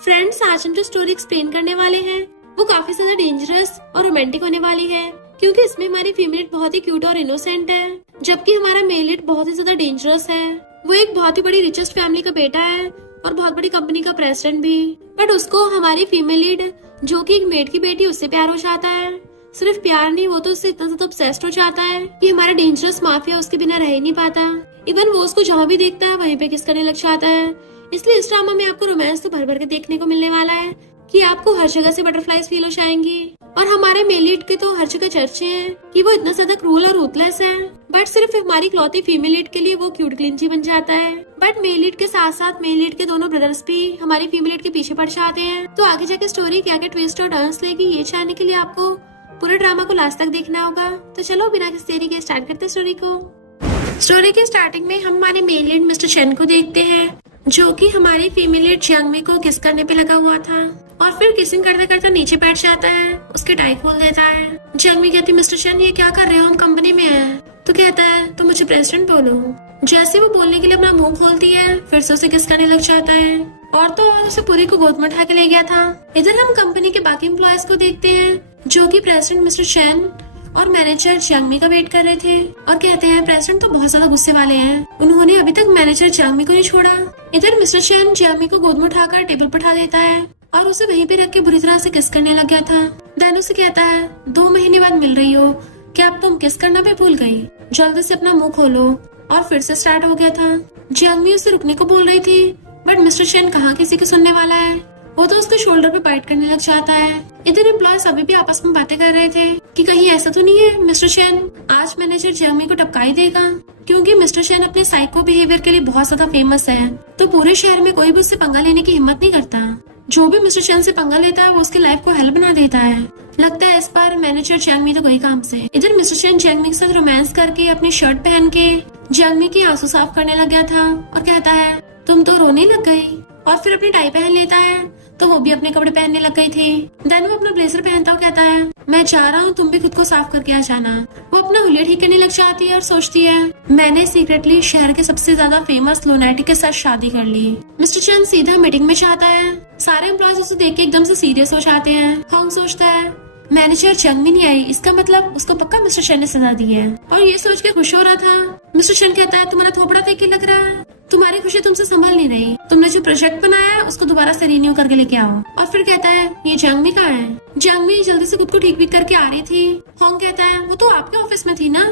Friends, आज हम जो स्टोरी एक्सप्लेन करने वाले हैं वो काफी ज्यादा डेंजरस और रोमांटिक होने वाली है, क्योंकि इसमें हमारी फीमेल बहुत ही क्यूट और इनोसेंट है, जबकि हमारा मेल लीड बहुत ही ज्यादा डेंजरस है। वो एक बहुत ही बड़ी रिचेस्ट फैमिली का बेटा है और बहुत बड़ी कंपनी का प्रेसिडेंट भी, बट उसको हमारी फीमेल लीड जो कि एक मेड की बेटी उससे प्यार हो जाता है। सिर्फ प्यार नहीं, वो तो उससे इतना ज्यादा ऑब्सेस्ड हो जाता है कि हमारा डेंजरस माफिया उसके बिना रह ही नहीं पाता। इवन वो उसको जहाँ भी देखता है वहीं पे किस करने लग जाता है। इसलिए इस ड्रामा में आपको रोमांस तो भर भर के देखने को मिलने वाला है कि आपको हर जगह से बटरफ्लाईज फील हो जाएंगी। और हमारे मेल लीड के तो हर जगह चर्चे हैं कि वो इतना ज्यादा क्रूल और रूथलेस है, बट सिर्फ हमारी इकलौती फीमेल लीड के लिए वो क्यूट क्लिंची बन जाता है। बट मेल लीड के साथ साथ मेल लीड के दोनों ब्रदर्स भी हमारी फीमेल लीड के पीछे पड़ जाते हैं। तो आगे जाके स्टोरी क्या क्या ट्विस्ट और टर्न्स लेगी, ये जानने के लिए आपको पूरे ड्रामा को लास्ट तक देखना होगा। तो चलो बिना किसी देरी के स्टार्ट करते स्टोरी को। स्टोरी के स्टार्टिंग में हम हमारे मेल लीड मिस्टर चेन को देखते हैं, जो कि हमारी फीमेल लीड जियांगमी को किस करने पे लगा हुआ था और फिर किसिंग करते करते नीचे बैठ जाता है, उसके टाई खोल देता है। जियांगमी कहती, मिस्टर चेन ये क्या कर रहे हो, हम कंपनी में हैं। तो कहता है, तो मुझे प्रेसिडेंट बोलो। जैसे वो बोलने के लिए अपना मुंह खोलती है, फिर से उसे किस करने लग जाता है और तो उसे पूरी को गोद में उठा के ले गया था। इधर हम कंपनी के बाकी एम्प्लॉयज को देखते हैं, जो कि प्रेसिडेंट मिस्टर चेन और मैनेजर जियांगमी का वेट कर रहे थे और कहते हैं प्रेसिडेंट तो बहुत ज्यादा गुस्से वाले हैं, उन्होंने अभी तक मैनेजर जियांगमी को नहीं छोड़ा। इधर मिस्टर चेन जियांगमी को गोद में उठाकर टेबल पर उठा देता है और उसे वहीं पे रख के बुरी तरह से किस करने लग गया था। देन उसे कहता है, 2 महीने बाद मिल रही हो, क्या अब तुम किस करना भी भूल गई, जल्दी से अपना मुंह खोलो। और फिर से स्टार्ट हो गया था। जियांगमी उसे रुकने को बोल रही थी, बट मिस्टर चेन कहाँ किसी के सुनने वाला है, वो तो उसके शोल्डर पे बाइट करने लग जाता है। इधर एम्प्लॉयज अभी भी आपस में बातें कर रहे थे कि कहीं ऐसा तो नहीं है मिस्टर चेन आज मैनेजर जियांगमी को टपका ही देगा, क्योंकि मिस्टर चेन अपने साइको बिहेवियर के लिए बहुत ज्यादा फेमस है, तो पूरे शहर में कोई भी उससे पंगा लेने की हिम्मत नहीं करता। जो भी मिस्टर चेन से पंगा लेता है वो उसकी लाइफ को हेल बना देता है। लगता है इस बार मैनेजर जियांगमी तो गई काम से। इधर मिस्टर चेन जियांगमी के साथ रोमांस करके अपनी शर्ट पहन के जियांगमी की आंसू साफ करने लग गया था और कहता है, तुम तो रोने लग गई। और फिर अपनी टाई पहन लेता है, तो वो भी अपने कपड़े पहनने लग गई थी। देन वो अपना ब्लेजर पहनता हुआ कहता है, मैं जा रहा हूँ, तुम भी खुद को साफ करके आ जाना। वो अपना हुलिया ठीक करने लग जाती है और सोचती है, मैंने सीक्रेटली शहर के सबसे ज्यादा फेमस लुनैटिक के साथ शादी कर ली। मिस्टर चेन सीधा मीटिंग में जाता है। सारे एम्प्लॉयज उसे देख के एकदम से सीरियस हो जाते हैं। हॉन्ग सोचता है, मैनेजर जियांगमी नहीं आई, इसका मतलब उसको पक्का मिस्टर चेन ने सजा दी है, और ये सोच के खुश हो रहा था। मिस्टर चेन कहता है, तुम्हारा थोपड़ा देख के लग रहा है तुम्हारी खुशी तुमसे संभल नहीं रही, तुमने जो प्रोजेक्ट बनाया है उसको दोबारा से रिन्यू करके लेके आओ। और फिर कहता है, ये जियांगमी कहाँ है। जियांगमी जल्दी से खुद को ठीक भी करके आ रही थी। हॉन्ग कहता है, वो तो आपके ऑफिस में थी ना।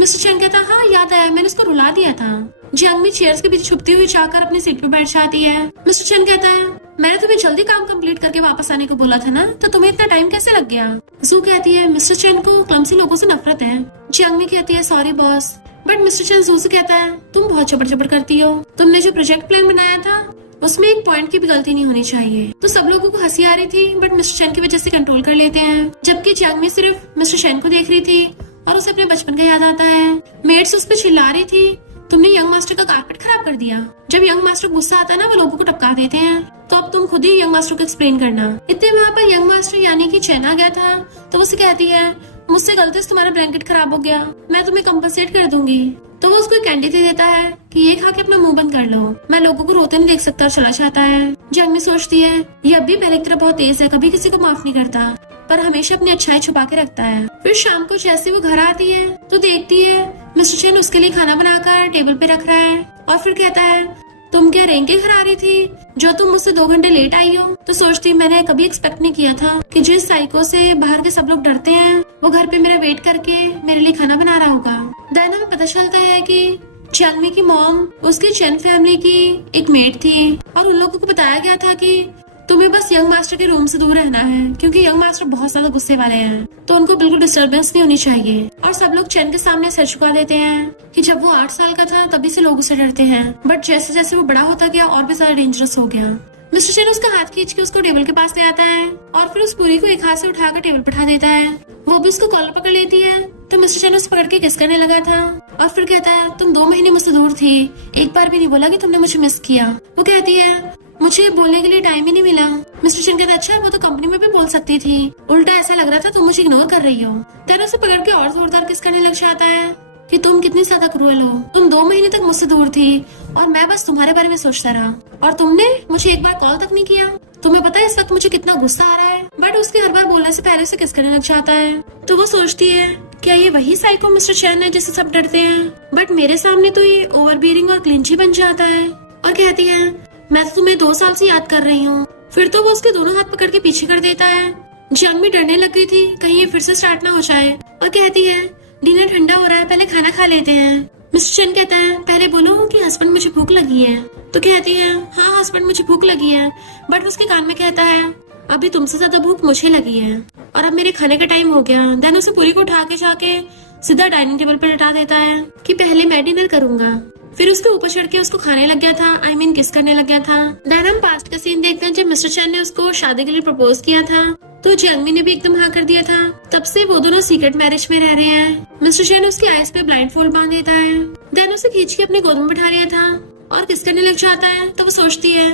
मिस्टर चेन कहता है, हाँ याद आया, मैंने उसको रुला दिया था। जियांगमी चेयर्स के बीच छुपती हुई जाकर अपनी सीट पे बैठ जाती है। मिस्टर चेन कहता है, मैंने तुम्हें जल्दी काम कंप्लीट करके वापस आने को बोला था ना, तो तुम्हें इतना टाइम कैसे लग गया। जू कहती है, मिस्टर चेन को क्लमसी लोगों से नफरत है। जियांगमी कहती है, sorry boss. But mister chain जू से कहता है, तुम बहुत चपड़ चपड़ करती हो, तुमने जो प्रोजेक्ट प्लान बनाया था उसमें एक पॉइंट की भी गलती नहीं होनी चाहिए। तो सब लोगों को हंसी आ रही थी, बट मिस्टर चेन की वजह से कंट्रोल कर लेते हैं, जबकि जियांगमी सिर्फ मिस्टर चेन को देख रही थी और उसे अपने बचपन का याद आता है। मेड्स उस पर चिल्ला रही थी, तुमने यंग मास्टर का कारपेट खराब कर दिया। जब यंग मास्टर गुस्सा आता है ना, वो लोगों को टपका देते हैं, तो अब तुम खुद ही यंग मास्टर को एक्सप्लेन करना। इतने वहाँ पर यंग मास्टर यानी कि चेन आ गया था, तो वो उसे कहती है, मुझसे गलती से तुम्हारा ब्लैंकेट खराब हो गया, मैं तुम्हें कंपनसेट कर दूंगी। तो वो उसको कैंडी दे देता है कि ये खा के अपना मुंह बंद कर लो, मैं लोगों को रोते नहीं देख सकता, और चला जाता है। जियांगमी सोचती है, ये अब भी पहले की तरह बहुत तेज है, कभी किसी को माफ नहीं करता, पर हमेशा अपनी अच्छाई छुपा के रखता है। फिर शाम को जैसे वो घर आती है तो देखती है मिस्टर चेन उसके लिए खाना बनाकर टेबल पे रख रहा है और फिर कहता है, तुम क्या रेंगे घर आ रही थी जो तुम मुझसे 2 घंटे लेट आई हो। तो सोचती, मैंने कभी एक्सपेक्ट नहीं किया था कि जिस साइको से बाहर के सब लोग डरते हैं वो घर पे मेरा वेट करके मेरे लिए खाना बना रहा होगा। देन हमें पता चलता है कि जियांगमी की मॉम उसकी चेन फैमिली की एक मेड थी और उन लोगों को बताया गया था कि तुम्हें बस यंग मास्टर के रूम से दूर रहना है, क्योंकि यंग मास्टर बहुत ज्यादा गुस्से वाले हैं, तो उनको बिल्कुल डिस्टर्बेंस नहीं होनी चाहिए। और सब लोग चेन के सामने सर झुका देते हैं कि जब वो 8 साल का था तभी से लोग उसे डरते हैं, बट जैसे जैसे वो बड़ा होता गया और भी ज्यादा डेंजरस हो गया। मिस्टर चेन उसका हाथ खींच के उसको टेबल के पास ले आता है और फिर उस पूरी को एक हाथ से उठाकर टेबल पर उठा देता है। वो भी उसको कॉलर पकड़ लेती है, तो मिस्टर चेन उसे पकड़ के किस करने लगा था और फिर कहता है, तुम 2 महीने मुझसे दूर थी, एक बार भी नहीं बोला कि तुमने मुझे मिस किया। वो कहती है, मुझे बोलने के लिए टाइम ही नहीं मिला। मिस्टर चेन कहता है, अच्छा वो तो कंपनी में भी बोल सकती थी, उल्टा ऐसा लग रहा था तुम मुझे इग्नोर कर रही हो। तेरे उसे पकड़ के और जोरदार किस करने लग जाता है कि तुम कितनी ज्यादा क्रूएल हो, तुम 2 महीने तक मुझसे दूर थी और मैं बस तुम्हारे बारे में सोचता रहा, और तुमने मुझे एक बार कॉल तक नहीं किया। तुम्हें पता है इस वक्त मुझे कितना गुस्सा आ रहा है, बट उसके हर बार बोलने से पहले उसे किस करने लग जाता है। तो वो सोचती है क्या ये वही साइको मिस्टर चैन है जिससे सब डरते हैं, बट मेरे सामने तो ये ओवरबियरिंग और क्लिंची बन जाता है। और कहती है मैं तो तुम्हें 2 साल से याद कर रही हूँ। फिर तो वो उसके दोनों हाथ पकड़ के पीछे कर देता है। जियांग भी डरने लग गई थी कहीं ये फिर से स्टार्ट ना हो जाए, और कहती है डिनर ठंडा हो रहा है, पहले खाना खा लेते हैं। मिस्टर चैन कहता है पहले बोलो कि हस्बैंड मुझे भूख लगी है। तो कहती है हाँ हस्बैंड मुझे भूख लगी है, बट उसके कान में कहता है अभी तुमसे ज्यादा भूख मुझे लगी है और अब मेरे खाने का टाइम हो गया। देन उसे पूरी को उठा के जाके सीधा डाइनिंग टेबल पर लटा देता है कि पहले मैं डिनर करूंगा। फिर उसके ऊपर चढ़ के उसको खाने लग गया था, आई मीन किस करने लग गया था। देन हम पास्ट का सीन देखते हैं जब मिस्टर चैन ने उसको शादी के लिए प्रपोज किया था, तो जियांगमी ने भी एकदम हाँ कर दिया था। तब से वो दोनों सीक्रेट मैरिज में रह रहे हैं। मिस्टर चैन उसकी आईज पे ब्लाइंड फोल्ड बांध देता है। देन उसे खींच के अपने गोद में बिठा लिया था और किस करने लग जाता है। तो वो सोचती है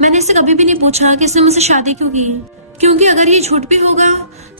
मैंने इससे कभी भी नहीं पूछा कि इसने मुझसे शादी क्यों की, क्योंकि अगर ये झूठ भी होगा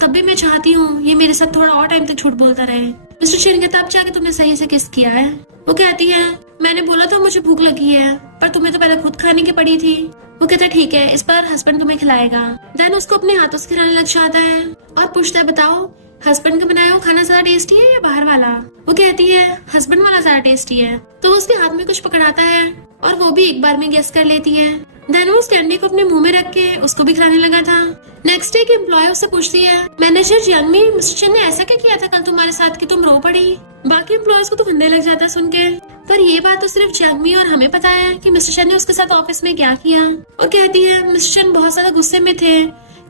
तब भी मैं चाहती हूँ ये मेरे साथ थोड़ा और टाइम तक झूठ बोलता रहे। मिस्टर चैन कहता अब जाके तुमने सही से किस किया है। वो कहती है मैंने बोला था मुझे भूख लगी है, पर तुम्हें तो पहले खुद खाने की पड़ी थी। वो कहता है ठीक है इस बार हस्बैंड तुम्हें खिलाएगा। देन उसको अपने हाथों से खिलाने लग जाता है और पूछता है बताओ हस्बैंड का बनाया हुआ खाना ज्यादा टेस्टी है या बाहर वाला। वो कहती है हस्बैंड वाला ज्यादा टेस्टी है। तो वो उसके हाथ में कुछ पकड़ाता है और वो भी एक बार में गेस कर लेती है। देन वो उस कैंडी को अपने मुंह में रख के उसको भी खिलाने लगा था। नेक्स्ट डे एक एम्प्लॉय उससे पूछती है मैनेजर जियांगमी मिस्टर चैन ने ऐसा क्या किया था कल तुम्हारे साथ कि तुम रो पड़ी। बाकी एम्प्लॉयज को तो हंसने लग जाता है सुन के, पर ये बात तो सिर्फ जियांगमी और हमें पता है कि मिस्टर चैन ने उसके साथ ऑफिस में क्या किया। और कहती है मिस्टर चैन बहुत ज्यादा गुस्से में थे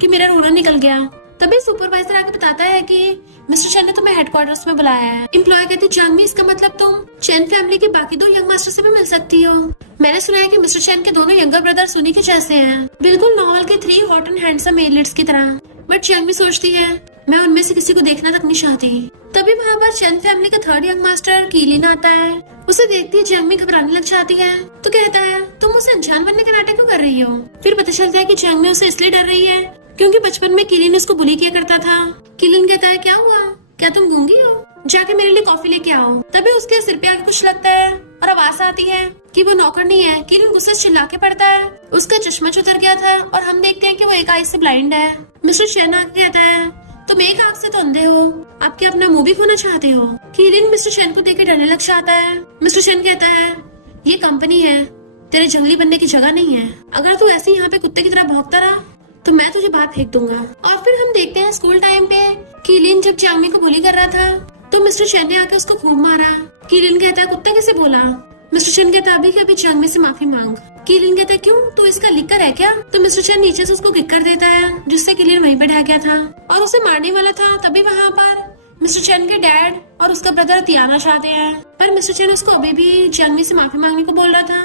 कि मेरा रोना निकल गया। तभी सुपरवाइजर आके बताता है कि मिस्टर चैन ने तुम्हें हेडक्वार्टर्स में बुलाया है। एम्प्लॉय कहते जियांगमी इसका मतलब तुम चैन फैमिली के बाकी 2 यंग मास्टर से भी मिल सकती हो। मैंने सुना है कि मिस्टर चैन के दोनों यंगर ब्रदर सुनी के जैसे हैं, बिल्कुल नॉवल के 3 hot and handsome male leads की तरह। बट जियांगमी सोचती है मैं उनमें से किसी को देखना तक नहीं चाहती। तभी वहाँ पर चैन फैमिली का 3rd यंग मास्टर कीलिन आता है। उसे देखती है जियांगमी घबराने लग जाती है। तो कहता है तुम उसे अनजान बनने का नाटक क्यों कर रही हो। फिर पता चलता है कि जियांगमी उसे इसलिए डर रही है क्योंकि बचपन में कीलिन उसको बुली किया करता था। कीलिन कहता है क्या हुआ, क्या तुम गूंगी हो, जाके मेरे लिए कॉफी लेके आओ। तभी उसके सिर पे आके कुछ लगता है और आवाज आती है कि वो नौकर नहीं है। कीलिन गुस्से से चिल्ला के पड़ता है, उसका चश्मा उतर गया था और हम देखते हैं कि वो एक आई से ब्लाइंड है। मिस्टर चैन आके कहता है तुम एक आंख से तो अंधे हो, आप क्या अपना मुंह भी खोना चाहते हो। कीलिन मिस्टर चैन को देख के डरने लग जाता है। मिस्टर चैन कहता है ये कंपनी है, तेरे जंगली बनने की जगह नहीं है। अगर तू ऐसे यहाँ पे कुत्ते की तरह भौंकता रहा तो मैं तुझे बाहर फेंक दूंगा। और फिर हम देखते हैं स्कूल टाइम पे कीलिन जब जियांगमी को बुली कर रहा था तो मिस्टर चैन ने आके उसको खूब मारा। कीलिन कहता है कुत्ता कैसे बोला। मिस्टर चैन कहता है अभी के अभी जियांगमी से माफी मांग। कीलिन कहता है क्यों, तू इसका लिकर है क्या। तो मिस्टर चैन नीचे से उसको किक कर देता है जिससे कीलिन वहीं पे ढह गया था और उसे मारने वाला था। तभी वहाँ पर मिस्टर चैन के डैड और उसका ब्रदर तियाना चाहते हैं, पर मिस्टर चैन उसको अभी भी जियांगमी से माफी मांगने को बोल रहा था।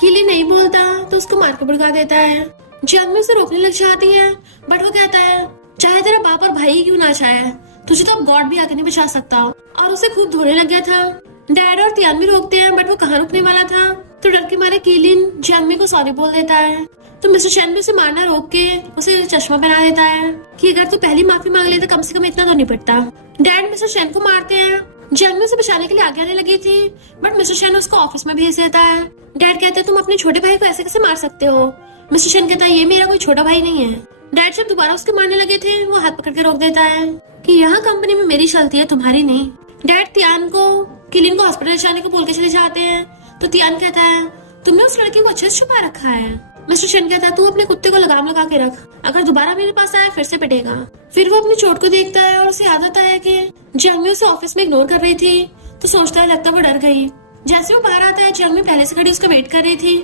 कीलिन नहीं बोलता तो उसको मार के भड़का देता है। जियांगमी उसे रोकने लग जाती है, बट वो कहता है चाहे तेरा बाप और भाई क्यों ना चाहे, तुझे तो अब गॉड भी आके नहीं बचा सकता। और उसे खूब धोने लग गया था। डैड और तियान भी रोकते हैं, बट वो कहाँ रुकने वाला था। तो डर के मारे कीलिन जियांगमी को सॉरी बोल देता है। तो मिस्टर चैन भी उसे मारना रोक के उसे चश्मा पहना देता है कि अगर तू पहली माफी मांग ले तो कम से कम इतना तो नहीं पड़ता। डैड मिस्टर चैन को मारते हैं। जियांगमी उसे बचाने के लिए आगे आने लगी थी, बट मिस्टर चैन उसको ऑफिस में भेज देता है। डैड कहते हैं तुम अपने छोटे भाई को ऐसे कैसे मार सकते हो। मिस्टर चैन कहता है ये मेरा कोई छोटा भाई नहीं है। डैड जब दोबारा उसके मारने लगे थे वो हाथ पकड़ के रोक देता है कि यहाँ कंपनी में मेरी चलती है, तुम्हारी नहीं। डैड तियान को कीलिन को हॉस्पिटल जाने को बोल के चले जाते हैं। तो तियान कहता है तुमने उस लड़की को अच्छे से छुपा रखा है। मिस्टर चैन कहता है तू अपने कुत्ते को लगाम लगा के रख, अगर दोबारा मेरे पास आए फिर से पिटेगा। फिर वो अपनी चोट को देखता है और उसे याद आता है कि जियांगमी उसे ऑफिस में इग्नोर कर रही थी। तो सोचता है लगता है वो डर गई। जैसे वो बाहर आता है जियांगमी पहले से खड़ी उसका वेट कर रही थी।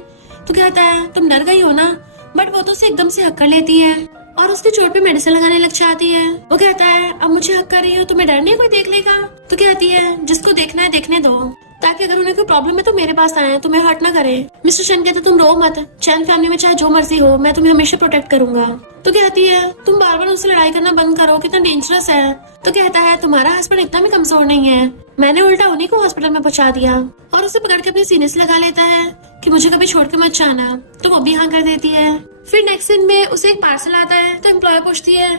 तो कहता है तुम डर गई हो ना, बट वो तो उसे एकदम से हक कर लेती है और उसकी चोट पे मेडिसिन लगाने लग जाती है। वो कहता है अब मुझे हक कर रही हो, तुम्हें डर नहीं कोई देख लेगा। तो कहती है जिसको देखना है देखने दो, ताकि अगर उन्हें कोई प्रॉब्लम है तो मेरे पास आए, तुम्हें हर्ट ना करे। मिस्टर चैन कहता तुम रो मत, चैन फैमिली में चाहे जो मर्जी हो मैं तुम्हें हमेशा प्रोटेक्ट करूंगा। तो कहती है तुम बार बार उनसे लड़ाई करना बंद करो, कितना डेंजरस है। तो कहता है तुम्हारा हस्बैंड इतना भी कमजोर नहीं है, मैंने उल्टा उन्हीं को हॉस्पिटल में पहुंचा दिया। और उसे पकड़ के अपने सीने से लगा लेता है कि मुझे कभी छोड़ के मत जाना। तो वो भी हाँ कर देती है। फिर नेक्स्ट सीन में उसे एक पार्सल आता है। तो एम्प्लॉय पूछती है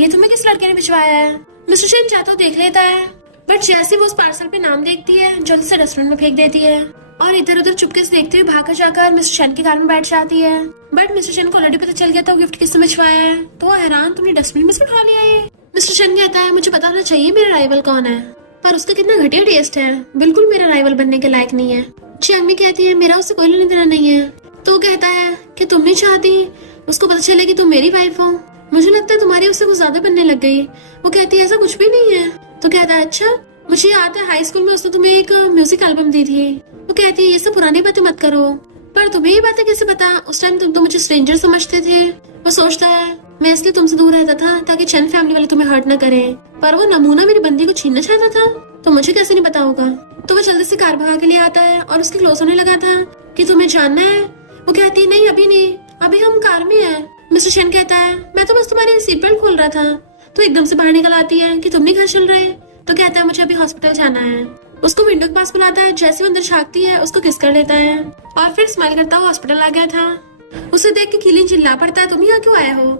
ये तुम्हें किस लड़के ने भिजवाया है। मिस्टर चैन चाहता देख लेता है, बट जैसे वो उस पार्सल पे नाम देखती है जल्दी से डस्टबिन में फेंक देती है। और इधर उधर चुपके से देखते हुए भागकर जाकर मिस्टर शन की कार में बैठ जाती है। बट मिस्टर शन को ऑलरेडी पता चल गया था वो गिफ्ट किसने भिजवाया है, तो वो हैरान, तुमने डस्टबिन में से उठा लिया ये। मिस्टर शन कहता है मुझे पता होना चाहिए मेरा राइवल कौन है, पर उसका कितना घटिया टेस्ट है, बिल्कुल मेरा राइवल बनने के लायक नहीं है। जियांगमी कहती है मेरा उससे कोई लेना देना नहीं है। तो वो कहता है कि तुम नहीं चाहती उसको पता चले कि तुम मेरी वाइफ हो, मुझे लगता है तुम्हारी उससे कुछ ज्यादा बनने लग गई। वो कहती है ऐसा कुछ भी नहीं है। तो कहता है अच्छा, मुझे याद है हाई स्कूल में उसने तुम्हें एक म्यूजिक एल्बम दी थी। वो कहती है ये सब पुरानी बातें मत करो, पर तुम्हें ये बातें कैसे पता, उस टाइम तुम तो मुझे स्ट्रेंजर समझते थे। वो सोचता है मैं इसलिए तुमसे दूर रहता था ताकि चंद फैमिली वाले तुम्हें हर्ट न करें, पर वो नमूना मेरी बंदी को छीनना चाहता था, तो मुझे कैसे नहीं पता होगा। तो वो जल्दी से कार भगा के लिए आता है और उसके क्लोज होने लगा था कि तुम्हें जानना है। वो कहती है नहीं अभी नहीं, अभी हम कार में हैं। मिस्टर शन कहता है मैं तो बस तुम्हारी सीट बेल्ट खोल रहा था। तो एकदम से बाहर निकल आती है कि तुम नहीं घर चल रहे। तो कहता है मुझे अभी हॉस्पिटल जाना है। उसको विंडो के पास बुलाता है, जैसे वो अंदर झांकती है उसको किस कर लेता है और फिर स्माइल करता हुआ हॉस्पिटल आ गया था। उसे देख के कीलिन चिल्ला पड़ता है तुम यहाँ क्यों आए हो।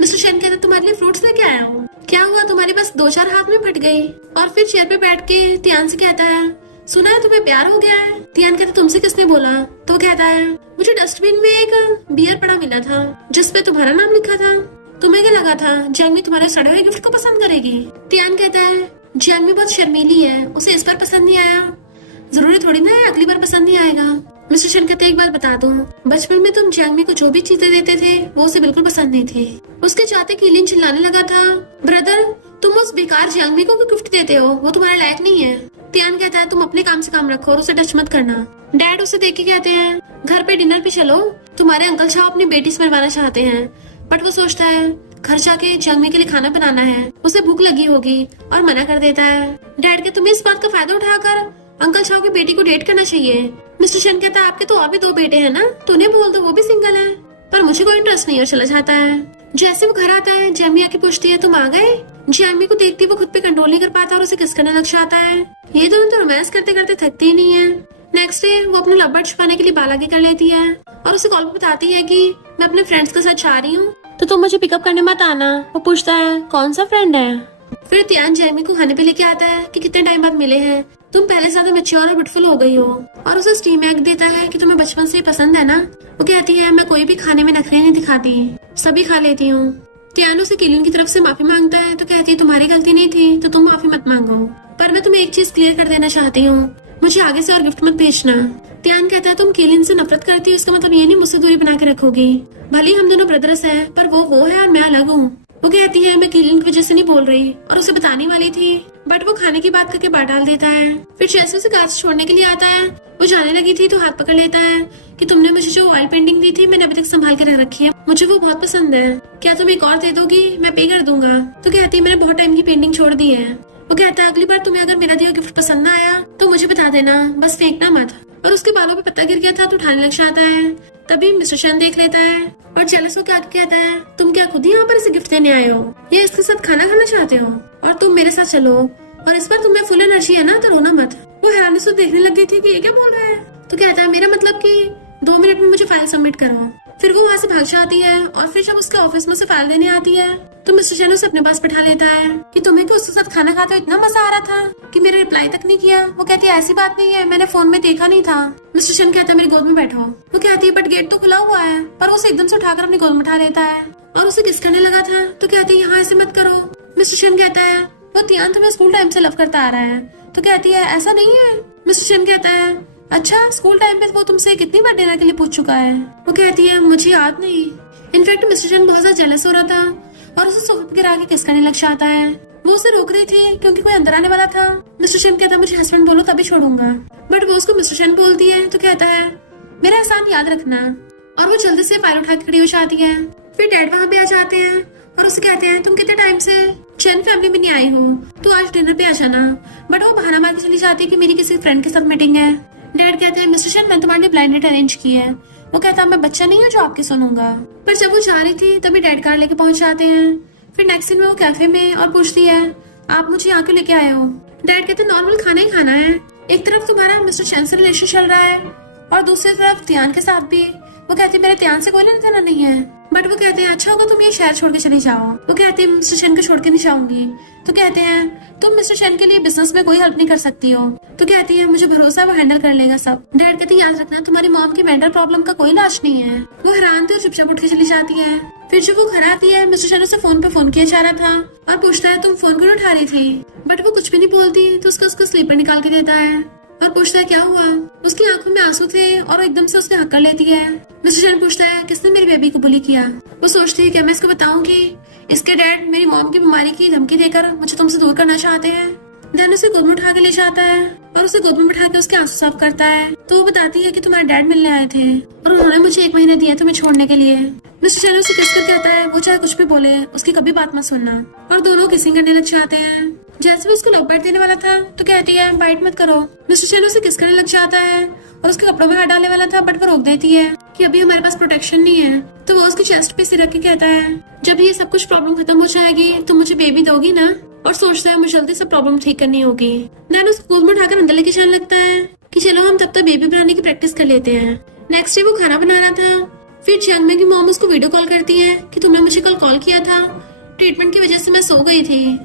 मिस्टर शन कहता है तुम्हारे लिए फ्रूट्स लेके आया हूँ। क्या हुआ, तुम्हारी बस 2-4 हाथ में फट गई। और फिर चेयर पे बैठ के तियान से कहता है सुना है तुम्हें प्यार हो गया है। तियान कहता तुमसे किसने बोला। तो कहता है मुझे डस्टबिन में एक बियर पड़ा मिला था जिसपे तुम्हारा नाम लिखा था। तुम्हें क्या लगा था जियांगमी तुम्हारे सड़े हुए गिफ्ट को पसंद करेगी। तियान कहता है जियांगमी बहुत शर्मीली है, उसे इस बार पसंद नहीं आया, जरूरी थोड़ी ना है अगली बार पसंद नहीं आएगा। मिस्टर शन कहते एक बात बता दूं, बचपन में तुम जियांगमी को जो भी चीजें देते थे वो उसे बिल्कुल पसंद नहीं थी। उसके चाहते कीलिन चिल्लाने लगा था ब्रदर तुम उस बेकार जियांगमी को गिफ्ट देते हो, वो तुम्हारे लायक नहीं है। तियान कहता है तुम अपने काम से काम रखो और उसे टच मत करना। डैड उसे देख के कहते हैं घर पे डिनर पे चलो, तुम्हारे अंकल शाह अपनी बेटी से मिलवाना चाहते हैं। बट वो सोचता है घर जाके जियांगमी के लिए खाना बनाना है, उसे भूख लगी होगी और मना कर देता है। डैड के तुम्हें इस बात का फायदा उठाकर अंकल शाह की बेटी को डेट करना चाहिए। मिस्टर शन कहता है आपके तो और भी 2 बेटे हैं ना, तो उन्हें बोल दो वो भी सिंगल है, पर मुझे कोई इंटरेस्ट नहीं है। चला जाता है। जैसे वो घर आता है जियांगमी आके पूछती है तुम आ गए। जियांगमी को देखती वो खुद पे कंट्रोल नहीं कर पाता और उसे किस करने लग जाता है। ये दोनों तो रोमांस करते करते थकती ही नहीं है। नेक्स्ट डे वो अपना लव बर्ड छुपाने के लिए बाल आगे कर लेती है और उसे कॉल पे बताती है कि मैं अपने फ्रेंड्स के साथ जा रही हूँ, तो तुम मुझे पिकअप करने मत आना। वो पूछता है कौन सा फ्रेंड है। फिर तियान जियांगमी को खाने पे लेके आता है कि कितने टाइम बाद मिले हैं, तुम पहले से ज्यादा मैच्योर और ब्यूटीफुल हो गई हो, और उसे स्टीम एग देता है कि तुम्हें बचपन से ही पसंद है ना। वो कहती है मैं कोई भी खाने में नखरे नहीं दिखाती, सभी खा लेती हूँ। तियान उसे कीलिन की तरफ से माफी मांगता है तो कहती है तुम्हारी गलती नहीं थी तो तुम माफी मत मांगो, पर मैं तुम्हें एक चीज क्लियर कर देना चाहती हूँ, मुझे आगे से और गिफ्ट मत भेजना। तियान कहता है तुम कीलिन से नफरत करती हो, इसका मतलब ये नहीं मुझसे दूरी बना के रखोगी। भले हम दोनों ब्रदर्स हैं, पर वो है और मैं अलग हूँ। वो कहती है मैं कीलिन की वजह से नहीं बोल रही और उसे बताने वाली थी, बट वो खाने की बात करके बात डाल देता है। फिर जैसे उसे कार से छोड़ने के लिए आता है, वो जाने लगी थी तो हाथ पकड़ लेता है कि तुमने मुझे जो ऑयल पेंटिंग दी थी मैंने अभी तक संभाल के रख रखी है, मुझे वो बहुत पसंद है, क्या तुम एक और दे दोगी, मैं पे कर दूंगा। तो कहती है मैंने बहुत टाइम की पेंटिंग छोड़ दी है। वो कहता है अगली बार तुम्हें अगर मेरा दिया गिफ्ट पसंद ना आया तो मुझे बता देना, बस फेंकना मत। और उसके बालों पे पत्ता गिर गया था तो उठाने लग जाता है। तभी मिस्टर शन देख लेता है और जेलस होकर आके कहता है तुम क्या खुद ही यहाँ पर इसे गिफ्ट देने आए हो या इसके साथ खाना खाना चाहते हो, और तुम मेरे साथ चलो, और इस बार तुम्हें फुल एनर्जी है ना तो रोना मत। वो हैरानी से देखने लग गई थी कि ये क्या बोल रहा है। तो कहता है मेरा मतलब कि 2 मिनट में मुझे फाइल सबमिट करो। फिर वो वहाँ से भाग जाती है और फिर जब उसके ऑफिस में से फाइल देने आती है तो मिस्टर शन उसे अपने पास बैठा लेता है कि तुम्हें कि उसके साथ खाना खाते हुए इतना मजा आ रहा था कि मेरे रिप्लाई तक नहीं किया। वो कहती है ऐसी बात नहीं है, मैंने फोन में देखा नहीं था। मिस्टर शन कहता है मेरी गोद में बैठो। वो कहती है बट गेट तो खुला हुआ है, पर उसे एकदम से उठाकर अपनी गोद में उठा लेता है और उसे किस करने लगा था। तो कहती है यहाँ ऐसे मत करो। मिस्टर शन कहता है वो तियान तुम्हें स्कूल टाइम से लव करता आ रहा है। तो कहती है ऐसा नहीं है। मिस्टर शन कहता है अच्छा स्कूल टाइम पे वो तुमसे कितनी बार डिनर के लिए पूछ चुका है। वो कहती है मुझे याद नहीं। इनफैक्ट मिस्टर शन बहुत ज्यादा जेलस हो रहा था और उसे सोफे पे गिरा के किस करने लग जाता है। वो उसे रोक रही थी क्योंकि कोई अंदर आने वाला था। मिस्टर शन कहता है मुझे हस्बैंड बोलो तभी छोड़ूंगा, बट वो उसको मिस्टर शन बोलती है तो कहता है मेरा एहसान याद रखना, और वो जल्दी से फाइल उठा के खड़ी हो जाती है। फिर डैड वहाँ पे आ जाते हैं और उसे कहते हैं तुम कितने टाइम से चैन फैमिली में नहीं आई हो तो आज डिनर पे आ जाना। बट वो बहाना मार के चली जाती है कि मेरी किसी फ्रेंड के साथ मीटिंग है। डैड कहते हैं मिस्टर शन मैंने तुम्हारे लिए ब्लाइंड डेट अरेंज की है। वो कहता है मैं बच्चा नहीं हूँ जो आपकी सुनूंगा। पर जब वो जा रही थी तभी डैड कार लेके पहुंच जाते हैं। फिर नेक्स्ट दिन में वो कैफे में और पूछती है आप मुझे यहाँ क्यों लेके आए हो। डैड कहते नॉर्मल खाना ही खाना है, एक तरफ तुम्हारा मिस्टर शन से रिलेशन चल रहा है और दूसरी तरफ तियान के साथ भी। वो कहती मेरे तियान से कोई लेना देना नहीं है, बट बट वो कहते हैं अच्छा होगा तुम ये शहर छोड़ के चली जाओ। वो कहते हैं मिस्टर शेन को छोड़ के नहीं जाऊंगी। तो कहते हैं तुम मिस्टर शेन के लिए बिजनेस में कोई हेल्प नहीं कर सकती हो। तो कहती है मुझे भरोसा है वो हैंडल कर लेगा सब। डैड कहते याद रखना तुम्हारी मॉम की मेंटल प्रॉब्लम का कोई इलाज नहीं है। वो हैरान थी और चुपचाप उठ के चली जाती है। फिर जब वो घर आती है मिस्टर शेन उसे फोन पे फोन किया जा रहा था और पूछता है तुम फोन क्यों नहीं उठा रही थी। बट वो कुछ भी नहीं बोलती तो उसका स्लीपर निकाल के देता है और पूछता है क्या हुआ। उसकी आंखों में आंसू थे और वो एकदम से उसके हक कर लेती है। मिस्टर शेन पूछता है किसने मेरी बेबी को बुली किया। वो सोचती है कि मैं इसको बताऊं कि इसके डैड मेरी मॉम की बीमारी की धमकी देकर मुझे तुमसे दूर करना चाहते हैं। देन उसे गोद में उठा के ले जाता है और उसे गोद में बिठा के उसके आंसू साफ करता है। तो वो बताती है कि तुम्हारे डैड मिलने आए थे और उन्होंने मुझे 1 महीना दिया तुम्हें छोड़ने के लिए। मिस्टर शेन उसे किस कर कहता है वो चाहे कुछ भी बोले उसकी कभी बात मत सुनना। और दोनों किसिंग करने लग जाते हैं। जैसे वो उसको लव बाइट देने वाला था तो कहती है बाइट मत करो। मिस्टर शेन उसे किस करने लग जाता है और उसके कपड़ों में हाथ डालने वाला था बट वो रोक देती है कि अभी हमारे पास प्रोटेक्शन नहीं है। तो वो उसकी चेस्ट पे सिर रख के कहता है जब ये सब कुछ प्रॉब्लम खत्म हो जाएगी तो मुझे बेबी दोगी ना। और सोचता है मुझे जल्दी से प्रॉब्लम ठीक करनी होगी। देन उसको गोद में उठाकर अंदर लेके जाने लगता है कि चलो हम तब तक बेबी बनाने की प्रैक्टिस कर लेते हैं। नेक्स्ट डे वो खाना बना रहा था। फिर जियांगमी की मॉम उसको वीडियो कॉल करती है कि तुमने मुझे कल कॉल किया था, ट्रीटमेंट की वजह से मैं सो गई थी।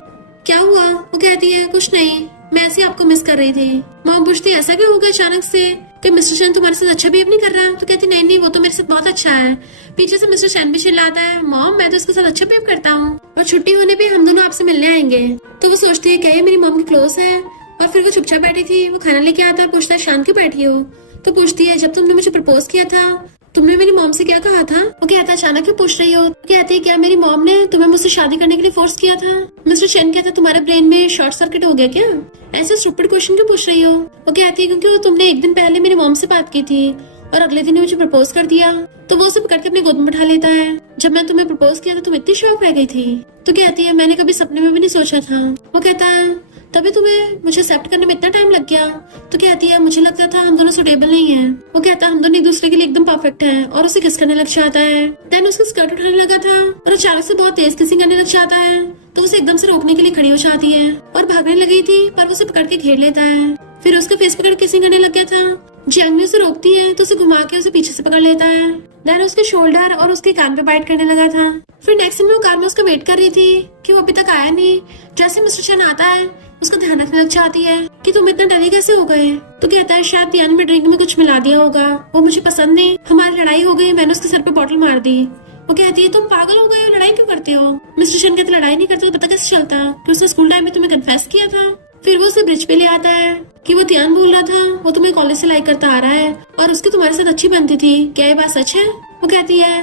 क्या हुआ? वो कहती है कुछ नहीं, मैं ऐसे आपको मिस कर रही थी। मॉम पूछती है ऐसा क्या हो गया अचानक से कि मिस्टर शेन तुम्हारे साथ अच्छा बिहेव नहीं कर रहा। तो कहती नहीं नहीं वो तो मेरे साथ बहुत अच्छा है। पीछे से मिस्टर शेन भी चिल्लाता है मॉम मैं तो इसके साथ अच्छा बिहेव करता हूँ और छुट्टी होने पे हम दोनों आपसे मिलने आएंगे। तो वो सोचती है क्या ये मेरी मॉम की क्लोज है। और फिर वो चुपचाप बैठी थी। वो खाना लेके आता है, पूछता है शांत क्यों बैठी हो। तो पूछती है जब तुमने मुझे प्रपोज किया था तुमने मेरी मॉम से क्या कहा था। वो कहता है अचानक क्यों पूछ रही हो। कहती है क्या मेरी मॉम ने तुम्हें मुझसे शादी करने के लिए फोर्स किया था। मिस्टर शेन कहता है तुम्हारे ब्रेन में शॉर्ट सर्किट हो गया क्या, ऐसे स्टूपिड क्वेश्चन क्यों पूछ रही हो। वो कहती है क्योंकि तुमने 1 दिन पहले मेरी मॉम से बात की थी और अगले दिन मुझे प्रपोज कर दिया। तो वो उसे पकड़ के अपने गोद में बैठा लेता है। जब मैं तुम्हें प्रपोज किया था तुम इतनी शॉक रह गई थी। तो कहती है मैंने कभी सपने में भी नहीं सोचा था। वो कहता है तभी तुम्हें मुझे एक्सेप्ट करने में इतना टाइम लग गया। तो कहती है मुझे लगता था हम दोनों सुटेबल नहीं हैं। वो कहता है हम दोनों एक दूसरे के लिए एकदम परफेक्ट हैं और उसे किस करने लग जाता है। देन उसका स्कर्ट उठाने लगा था और अचानक से बहुत तेज किसिंग करने लग जाता है। तो उसे एकदम से रोकने के लिए खड़ी हो जाती है और भागने लगी थी पर उसे पकड़ के घेर लेता है। फिर उसका फेस पकड़ किसिंग करने लग गया था। जियांगमी उसे रोकती है तो उसे घुमा के उसे पीछे से पकड़ लेता है। देन उसके शोल्डर और उसके कान पे बाइट करने लगा था। फिर नेक्स्ट दिन वो कार में उसका वेट कर रही थी कि वो अभी तक आया नहीं। जैसे मिस्टर शेन आता है उसका ध्यान रखने लग जाती है कि तुम इतना डरी कैसे हो गए। तो कहता है शायद पियानो में ड्रिंक में कुछ मिला दिया होगा, वो मुझे पसंद नहीं, हमारी लड़ाई हो गई, मैंने उसके सर पे बॉटल मार दी। वो कहती है तुम पागल हो गए हो, लड़ाई क्यों करते हो। मिस्टर शेन कहते लड़ाई नहीं करते तो पता कैसे चलता कि उसने स्कूल टाइम में तुम्हें कन्फेस किया था। फिर वो उसे ब्रिज पे ले आता है कि वो ध्यान बोल रहा था वो तुम्हें कॉलेज से लाइक करता आ रहा है और उसकी तुम्हारे साथ अच्छी बनती थी, क्या ये बात सच है। वो कहती है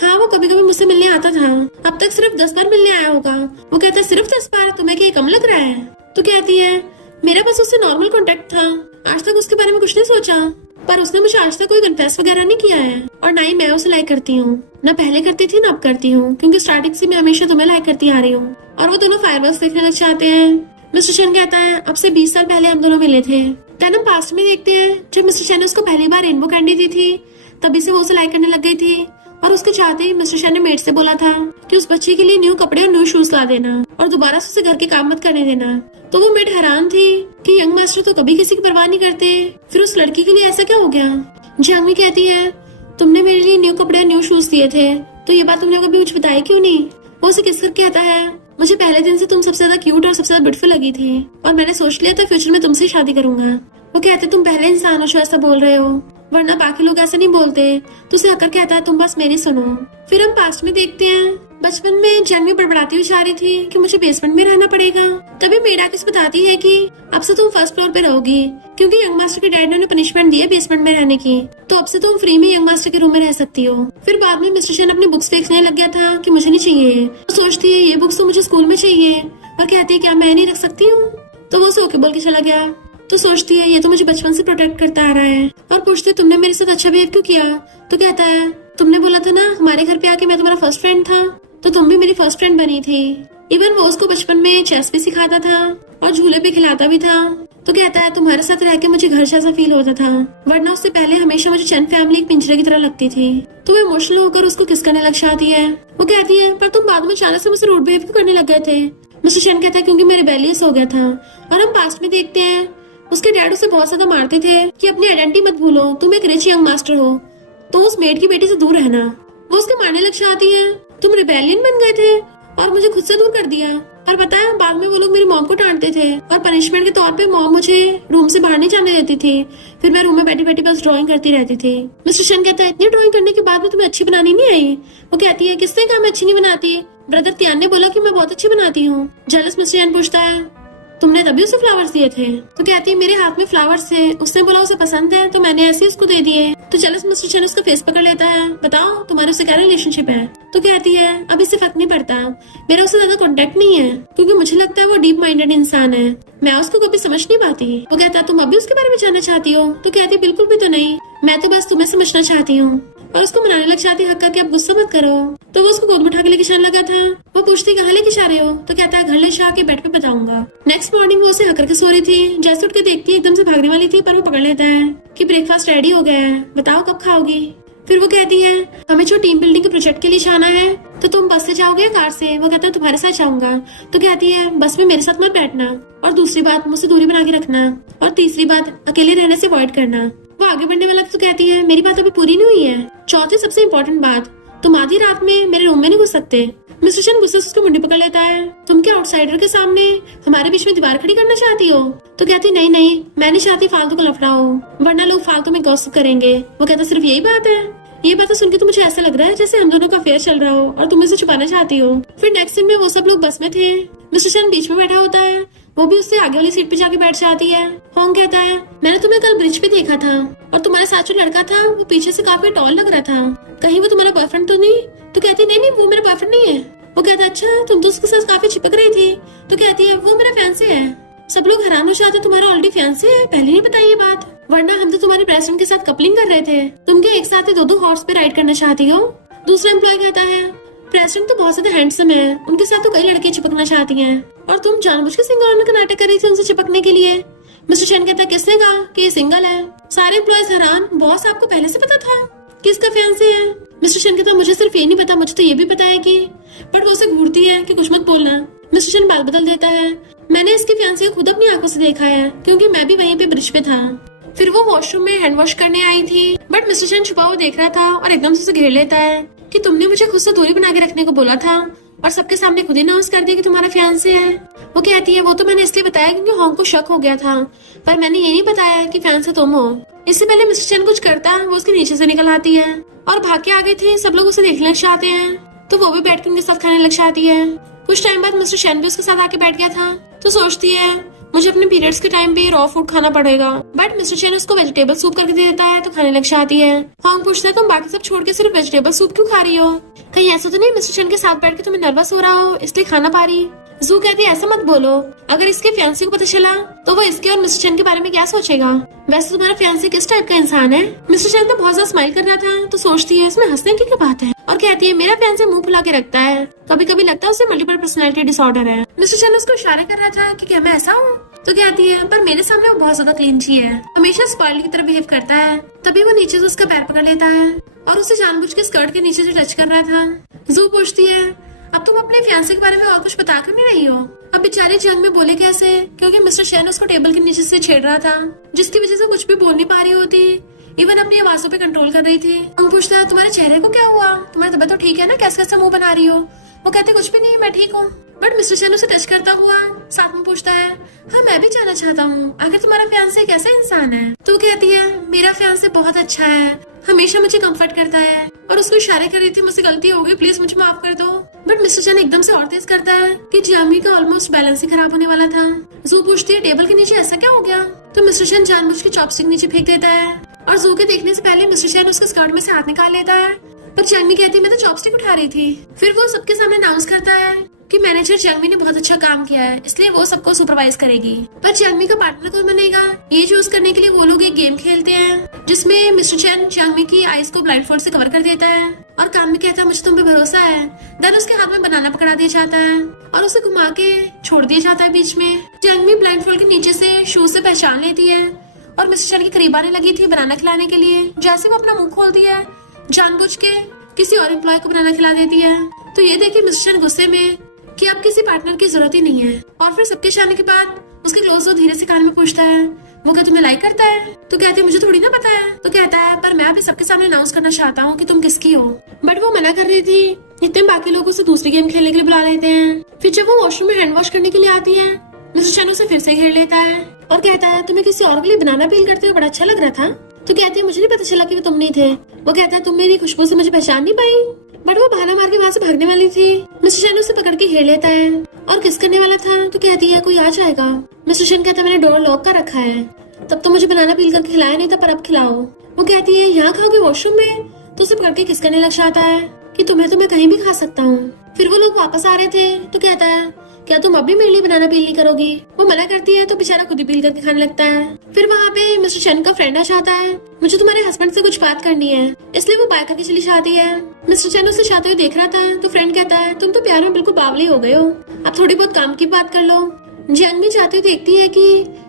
हाँ वो कभी कभी मुझसे मिलने आता था, अब तक सिर्फ 10 बार मिलने आया होगा। वो कहता है सिर्फ 10 बार, तुम्हें क्या कम लग रहा है। तो कहती है मेरा बस उससे नॉर्मल कांटेक्ट था, आज तक उसके बारे में कुछ नहीं सोचा, पर उसने मुझे आज तक कोई कन्फेस वगैरह नहीं किया है और ना ही मैं उसे लाइक करती हूँ, ना पहले करती थी ना अब करती हूँ, क्योंकि स्टार्टिंग से मैं हमेशा तुम्हें लाइक करती आ रही हूँ। और वो दोनों फायरवर्क्स देखने लग जाते हैं। मिस्टर शेन कहता है अब से 20 साल पहले हम दोनों मिले थे। देन हम पास्ट में देखते हैं जब मिस्टर शेन ने उसको पहली बार रेनबो कैंडी दी थी तभी से वो उसे लाइक करने लग गई थी और उसके चाहते ही मिस्टर शेन ने मेड से बोला था कि उस बच्चे के लिए न्यू कपड़े और न्यू शूज ला देना और दोबारा से उसे घर के काम मत करने देना। तो वो मेड हैरान थी कि यंग मास्टर तो कभी किसी की परवाह नहीं करते, फिर उस लड़की के लिए ऐसा क्या हो गया। जियांगमी कहती है तुमने मेरे लिए न्यू कपड़े और न्यू शूज दिए थे तो ये बात तुमने कभी मुझे बताई क्यों नहीं। वो उसे किस कर कहता है मुझे पहले दिन से तुम सबसे ज्यादा क्यूट और सबसे ज्यादा ब्यूटीफुल लगी थी और मैंने सोच लिया था फ्यूचर में तुमसे शादी करूंगा। वो कहते तुम पहले इंसान हो जो ऐसा बोल रहे हो, वरना बाकी लोग ऐसे नहीं बोलते। तो उसे हकर कहता है तुम बस मेरी सुनो। फिर हम पास्ट में देखते हैं बचपन में जियांगमी बड़बड़ाती हुई जा रही थी कि मुझे बेसमेंट में रहना पड़ेगा। तभी मेड आके उसे बताती है कि अब से तुम फर्स्ट फ्लोर पे रहोगी क्योंकि यंग मास्टर के डैड ने उन्हें पनिशमेंट दी है बेसमेंट में रहने की, तो अब से तुम फ्री में यंग मास्टर के रूम में रह सकती हो। फिर बाद में मिस्टर शेन अपनी बुक्स फेंकने लग गया था कि मुझे नहीं चाहिए। तो सोचती है ये बुक्स तो मुझे स्कूल में चाहिए और कहती है क्या मैं नहीं रख सकती हूँ। तो वो सो के बोल के चला गया। तो सोचती है ये तो मुझे बचपन से प्रोटेक्ट करता आ रहा है और पूछती है तुमने मेरे साथ अच्छा बिहेव क्यों किया। तो कहता है तुमने बोला था ना हमारे घर पे आके मैं तुम्हारा फर्स्ट फ्रेंड था, तो तुम भी मेरी फर्स्ट फ्रेंड बनी थी। इवन वो उसको बचपन में चेस भी सिखाता था और झूले पे खिलाता भी था। तो कहता है तुम्हारे साथ रह के मुझे घर जैसा फील होता था, वरना उससे पहले हमेशा मुझे चैन फैमिली एक पिंजरे की तरह लगती थी। तो वो इमोशनल होकर उसको किस करने लग जाती है। वो कहती है पर तुम बाद में अचानक से मुझसे रूड बिहेव क्यों करने लग गए थे। मिस्टर शेन कहता है क्योंकि मैं रिबेलियस हो गया था। और हम पास्ट में देखते हैं उसके डैड उसे बहुत ज्यादा मारते थे कि अपनी आइडेंटिटी मत भूलो, तुम एक रिच यंग मास्टर हो तो उस मेड की बेटी से दूर रहना। वो उसको मारने लग जाती है। तुम रिबेलियन बन गए थे और मुझे खुद से दूर कर दिया। और पता है बाद में वो लोग मेरी मॉम को डांटते थे और पनिशमेंट के तौर पे मॉम मुझे रूम से बाहर नहीं जाने देती थी। फिर मैं रूम में बैठी बैठी बस ड्राइंग करती रहती थी। मिस्टर शन कहता है इतनी ड्राइंग करने के बाद भी तुम्हें अच्छी बनानी नहीं आई? वो कहती है किसने कहा मैं अच्छी नहीं बनाती? ब्रदर तियान ने बोला कि मैं बहुत अच्छी बनाती हूँ। जेलस मिस्टर शन पूछता है तुमने तभी उसे फ्लावर्स दिए थे? तो कहती है मेरे हाथ में फ्लावर्स थे, उसने बोला उसे पसंद है तो मैंने ऐसे ही उसको दे दिए। तो जेलस मिस्टर शन उसका फेस पकड़ लेता है, बताओ तुम्हारे उससे क्या रिलेशनशिप है? तो कहती है अब इससे फर्क नहीं पड़ता, मेरा उससे ज्यादा कांटेक्ट नहीं है क्योंकि मुझे लगता है वो डीप माइंडेड इंसान है, मैं उसको कभी समझ नहीं पाती। वो कहता तुम अभी उसके बारे में जानना चाहती हो? तो कहती बिल्कुल भी तो नहीं, मैं तो बस तुम्हें समझना चाहती हूँ। और उसको मनाने लग जाती है हक्का कि आप गुस्सा मत करो। तो वो उसको गोद में उठा के लेके जाने लगा था। वो पूछती कहाँ लेके जा रहे हो? तो कहता है घर ले जा के बेड पे बताऊंगा। नेक्स्ट मॉर्निंग वो उसे हक करके सो रही थी। जैसे उठ के देखती है एकदम से भागने वाली थी पर वो पकड़ लेता है कि ब्रेकफास्ट रेडी हो गया है, बताओ कब खाओगी? फिर वो कहती है हमें जो टीम बिल्डिंग के प्रोजेक्ट के लिए जाना है तो तुम बस से जाओगे या कार से? वो कहता है तुम्हारे साथ जाऊंगा। तो कहती है बस में मेरे साथ मत बैठना, और दूसरी बात मुझसे दूरी बना के रखना, और तीसरी बात अकेले रहने से अवॉइड करना। वो आगे बढ़ने वाला तो कहती है मेरी बात अभी पूरी नहीं हुई है। चौथी सबसे इम्पोर्टेंट बात, तुम आधी रात में मेरे रूम में नहीं घुस सकते। मिस्टर शन गुस्से से उसकी मुंडी पकड़ लेता है, तुम क्या आउटसाइडर के सामने हमारे बीच में दीवार खड़ी करना चाहती हो? तो कहती नहीं नहीं, मैं नहीं चाहती फालतू का लफड़ा हो, वरना लोग फालतू में गॉसिप करेंगे। वो कहता सिर्फ यही बात है? ये बात सुन के तो मुझे ऐसा लग रहा है जैसे हम दोनों का अफेयर चल रहा हो और तुम इसे छुपाना चाहती हो। फिर नेक्स्ट सीन में वो सब लोग बस में थे। मिस्टर शन बीच में बैठा होता है, वो भी उससे आगे वाली सीट पे जाके बैठ जाती है। होंग कहता है मैंने तुम्हें कल ब्रिज पे देखा था और तुम्हारे साथ जो लड़का था वो पीछे से काफी टॉल लग रहा था, कहीं वो तुम्हारा बॉयफ्रेंड तो नहीं? तो कहती नहीं नहीं, वो मेरा बॉयफ्रेंड नहीं है। वो कहता अच्छा तुम तो उसके साथ काफी चिपक रही थी। तो कहती है वो मेरा फैंसी है। सब लोग हैरान हो जाते तुम्हारा ऑलरेडी फैंसी है, पहले नहीं बताई ये बात, वरना हम तो तुम्हारे प्रेसिडेंट के साथ कपलिंग कर रहे थे। तुम क्या एक साथ ही दो हॉर्स पे राइड करना चाहती हो? दूसरा एम्प्लॉय कहता है प्रेसिडेंट तो बहुत ज्यादा हैंडसम है, उनके साथ तो कई लड़कियां चिपकना चाहती हैं और तुम जानबूझ के सिंगल होने का नाटक कर रही थी उनसे चिपकने के लिए। मिस्टर शन कहता है किसने कहा कि ये सिंगल है? सारे एम्प्लॉयज हैरान, बॉस आपको पहले से पता था किसका फैंसी है? मिस्टर शन कहता मुझे सिर्फ ये नहीं पता, मुझे तो ये भी पता है कि, बट वो उसे घूरती है कि कुछ मत बोलना। मिस्टर शन बात बदल देता है, मैंने इसकी फैंसी को खुद अपनी आंखों से देखा है क्योंकि मैं भी वहीं पे ब्रिज पे था। फिर वो वॉशरूम में हैंड वॉश करने आई थी, बट मिस्टर शन छुपा हुआ देख रहा था और एकदम से उसे घेर लेता है कि तुमने मुझे खुद से दूरी बना के रखने को बोला था और सबके सामने खुद ही अनाउंस कर दिया कि तुम्हारा फियांसे है। वो कहती है वो तो मैंने इसलिए बताया क्योंकि होंग को शक हो गया था, पर मैंने ये नहीं बताया कि फियांसे तुम हो। इससे पहले मिस्टर शन कुछ करता वो उसके नीचे से निकल आती है और भाग के आ गई थी। सब लोग उसे देखने लग जाते हैं तो वो भी बैठ के उनके साथ खाने लग जाती है। कुछ टाइम बाद मिस्टर शन भी उसके साथ आके बैठ गया था तो सोचती है मुझे अपने पीरियड्स के टाइम पे रॉ फूड खाना पड़ेगा, बट मिस्टर शन उसको वेजिटेबल सूप करके दे देता है तो खाने लग जाती है। होंग पूछता है तुम बाकी सब छोड़ के सिर्फ वेजिटेबल सूप क्यों खा रही हो? कहीं ऐसा तो नहीं मिस्टर शन के साथ बैठ के तुम्हें नर्वस हो रहा हो इसलिए खाना पा रही? जू कहती है ऐसा मत बोलो, अगर इसके फियांसे को पता चला तो वो इसके और मिस्टर शन के बारे में क्या सोचेगा? वैसे तुम्हारा फियांसे किस टाइप का इंसान है? मिस्टर शन तो बहुत ज्यादा स्माइल कर रहा था तो सोचती है इसमें हंसने की क्या बात है, और कहती है मेरा फियांसे मुंह फुला के रखता है, कभी कभी लगता है उसे मल्टीपल पर्सनालिटी डिसऑर्डर है। मिस्टर शन उसको इशारा कर रहा था कि क्या मैं ऐसा हूँ? तो कहती है पर मेरे सामने वो बहुत ज्यादा क्लीनची है, हमेशा स्पॉइल की तरह बिहेव करता है। तभी वो नीचे से उसका पैर पकड़ लेता है और उसे जानबूझ के स्कर्ट के नीचे से टच कर रहा था। जू पूछती है अब तुम अपने फियांसे के बारे में और कुछ बता कर नहीं रही हो? अब बेचारे जंग में बोले कैसे, क्योंकि मिस्टर शन उसको टेबल के नीचे से छेड़ रहा था जिसकी वजह से कुछ भी बोल नहीं पा रही होती, इवन अपनी आवाजों पे कंट्रोल कर रही थी। हम पूछता है तुम्हारे चेहरे को क्या हुआ, तुम्हारी तबीयत तो ठीक है ना, कैसे कैसे मुंह बना रही हो? वो कहते कुछ भी नहीं, मैं ठीक हूँ। बट मिस्टर शन उसे टच करता हुआ साथ में पूछता है हाँ मैं भी जानना चाहता हूँ आखिर तुम्हारा फियांसे कैसा इंसान है? तो वो कहती है मेरा फियांसे बहुत अच्छा है, हमेशा मुझे कंफर्ट करता है, और उसको इशारे कर रही थी मुझसे गलती हो गई प्लीज मुझे माफ कर दो। बट मिस्टर शन एकदम से और तेज करता है कि जियामी का ऑलमोस्ट बैलेंस ही खराब होने वाला था। जू पूछती है टेबल के नीचे ऐसा क्या हो गया? तो मिस्टर शन जानबूझ के चॉपस्टिक नीचे फेंक देता है और जू के देखने से पहले मिस्टर शन उसके स्कर्ट में से हाथ निकाल लेता है, पर जियामी कहती मैं तो चॉपस्टिक उठा रही थी। फिर वो सबके सामने अनाउंस करता है कि मैनेजर जियांगमी ने बहुत अच्छा काम किया है इसलिए वो सबको सुपरवाइज करेगी। पर जियांगमी का पार्टनर कौन बनेगा ये चूज करने के लिए वो लोग एक गेम खेलते हैं जिसमें मिस्टर चैन जियांगमी की आईज को ब्लाइंडफोल्ड से कवर कर देता है और काम में कहता है मुझे तुम पे भरोसा है। देन उसके हाथ में बनाना पकड़ा दिया जाता है और उसे घुमा के छोड़ दिया जाता है बीच में। जियांगमी ब्लाइंडफोल्ड के नीचे से शूज से पहचान लेती है और मिस्टर चैन के करीब आने लगी थी बनाना खिलाने के लिए। जैसे वो अपना मुंह खोलती है जानबूझ के किसी और एम्प्लॉय को बनाना खिला देती है। तो ये देखिए मिस्टर चैन गुस्से में कि अब किसी पार्टनर की जरूरत ही नहीं है। और फिर सबके जाने के बाद उसके क्लोज वो धीरे से कान में पूछता है वो क्या तुम्हें लाइक करता है? तो कहती है मुझे थोड़ी ना पता है। तो कहता है पर मैं अभी सबके सामने अनाउंस करना चाहता हूँ कि तुम किसकी हो। बट वो मना कर रही थी। इतने बाकी लोगों से दूसरी गेम खेलने के लिए बुला लेते हैं। फिर जब वो वॉशरूम में हैंड वॉश करने के लिए आती है, मिस्टर चैन उसे फिर से घेर लेता है और कहता है तुम्हें किसी और के लिए बनाना पील करते हुए बड़ा अच्छा लग रहा था। तो कहती है मुझे नहीं पता चला कि वो तुम नहीं थे। वो कहता है तुम मेरी खुशबू से मुझे पहचान नहीं पाई। बट वो बहाना मार के वहाँ से भागने वाली थी। मिस्टर चैन उसे पकड़ के घेर लेता है और किस करने वाला था। तो कहती है कोई आ जाएगा। मिस्टर चैन कहता है मैंने डोर लॉक कर रखा है। तब तो मुझे बनाना पील करके खिलाया नहीं था, पर अब खिलाओ। वो कहती है यहाँ खाओगे वॉशरूम में? तो उसे पकड़ के किस करने लग जाता है कि तुम्हें तो मैं कहीं भी खा सकता हूँ। फिर वो लोग वापस आ रहे थे। तो कहता है क्या तुम अब भी मेरे लिए बनाना पील नहीं करोगी? वो मना करती है तो बेचारा खुद ही पील करके खाने लगता है। फिर वहाँ पे मिस्टर चैन का फ्रेंड आ जाता है। मुझे तुम्हारे हस्बैंड से कुछ बात करनी है, इसलिए वो बाय करके चली जाती है। मिस्टर चैन उसे जाते हुए देख रहा था तो फ्रेंड कहता है तुम तो प्यार में बिल्कुल बावली हो गए हो, अब थोड़ी बहुत काम की बात कर लो। जियांग भी जाते हुए देखती है कि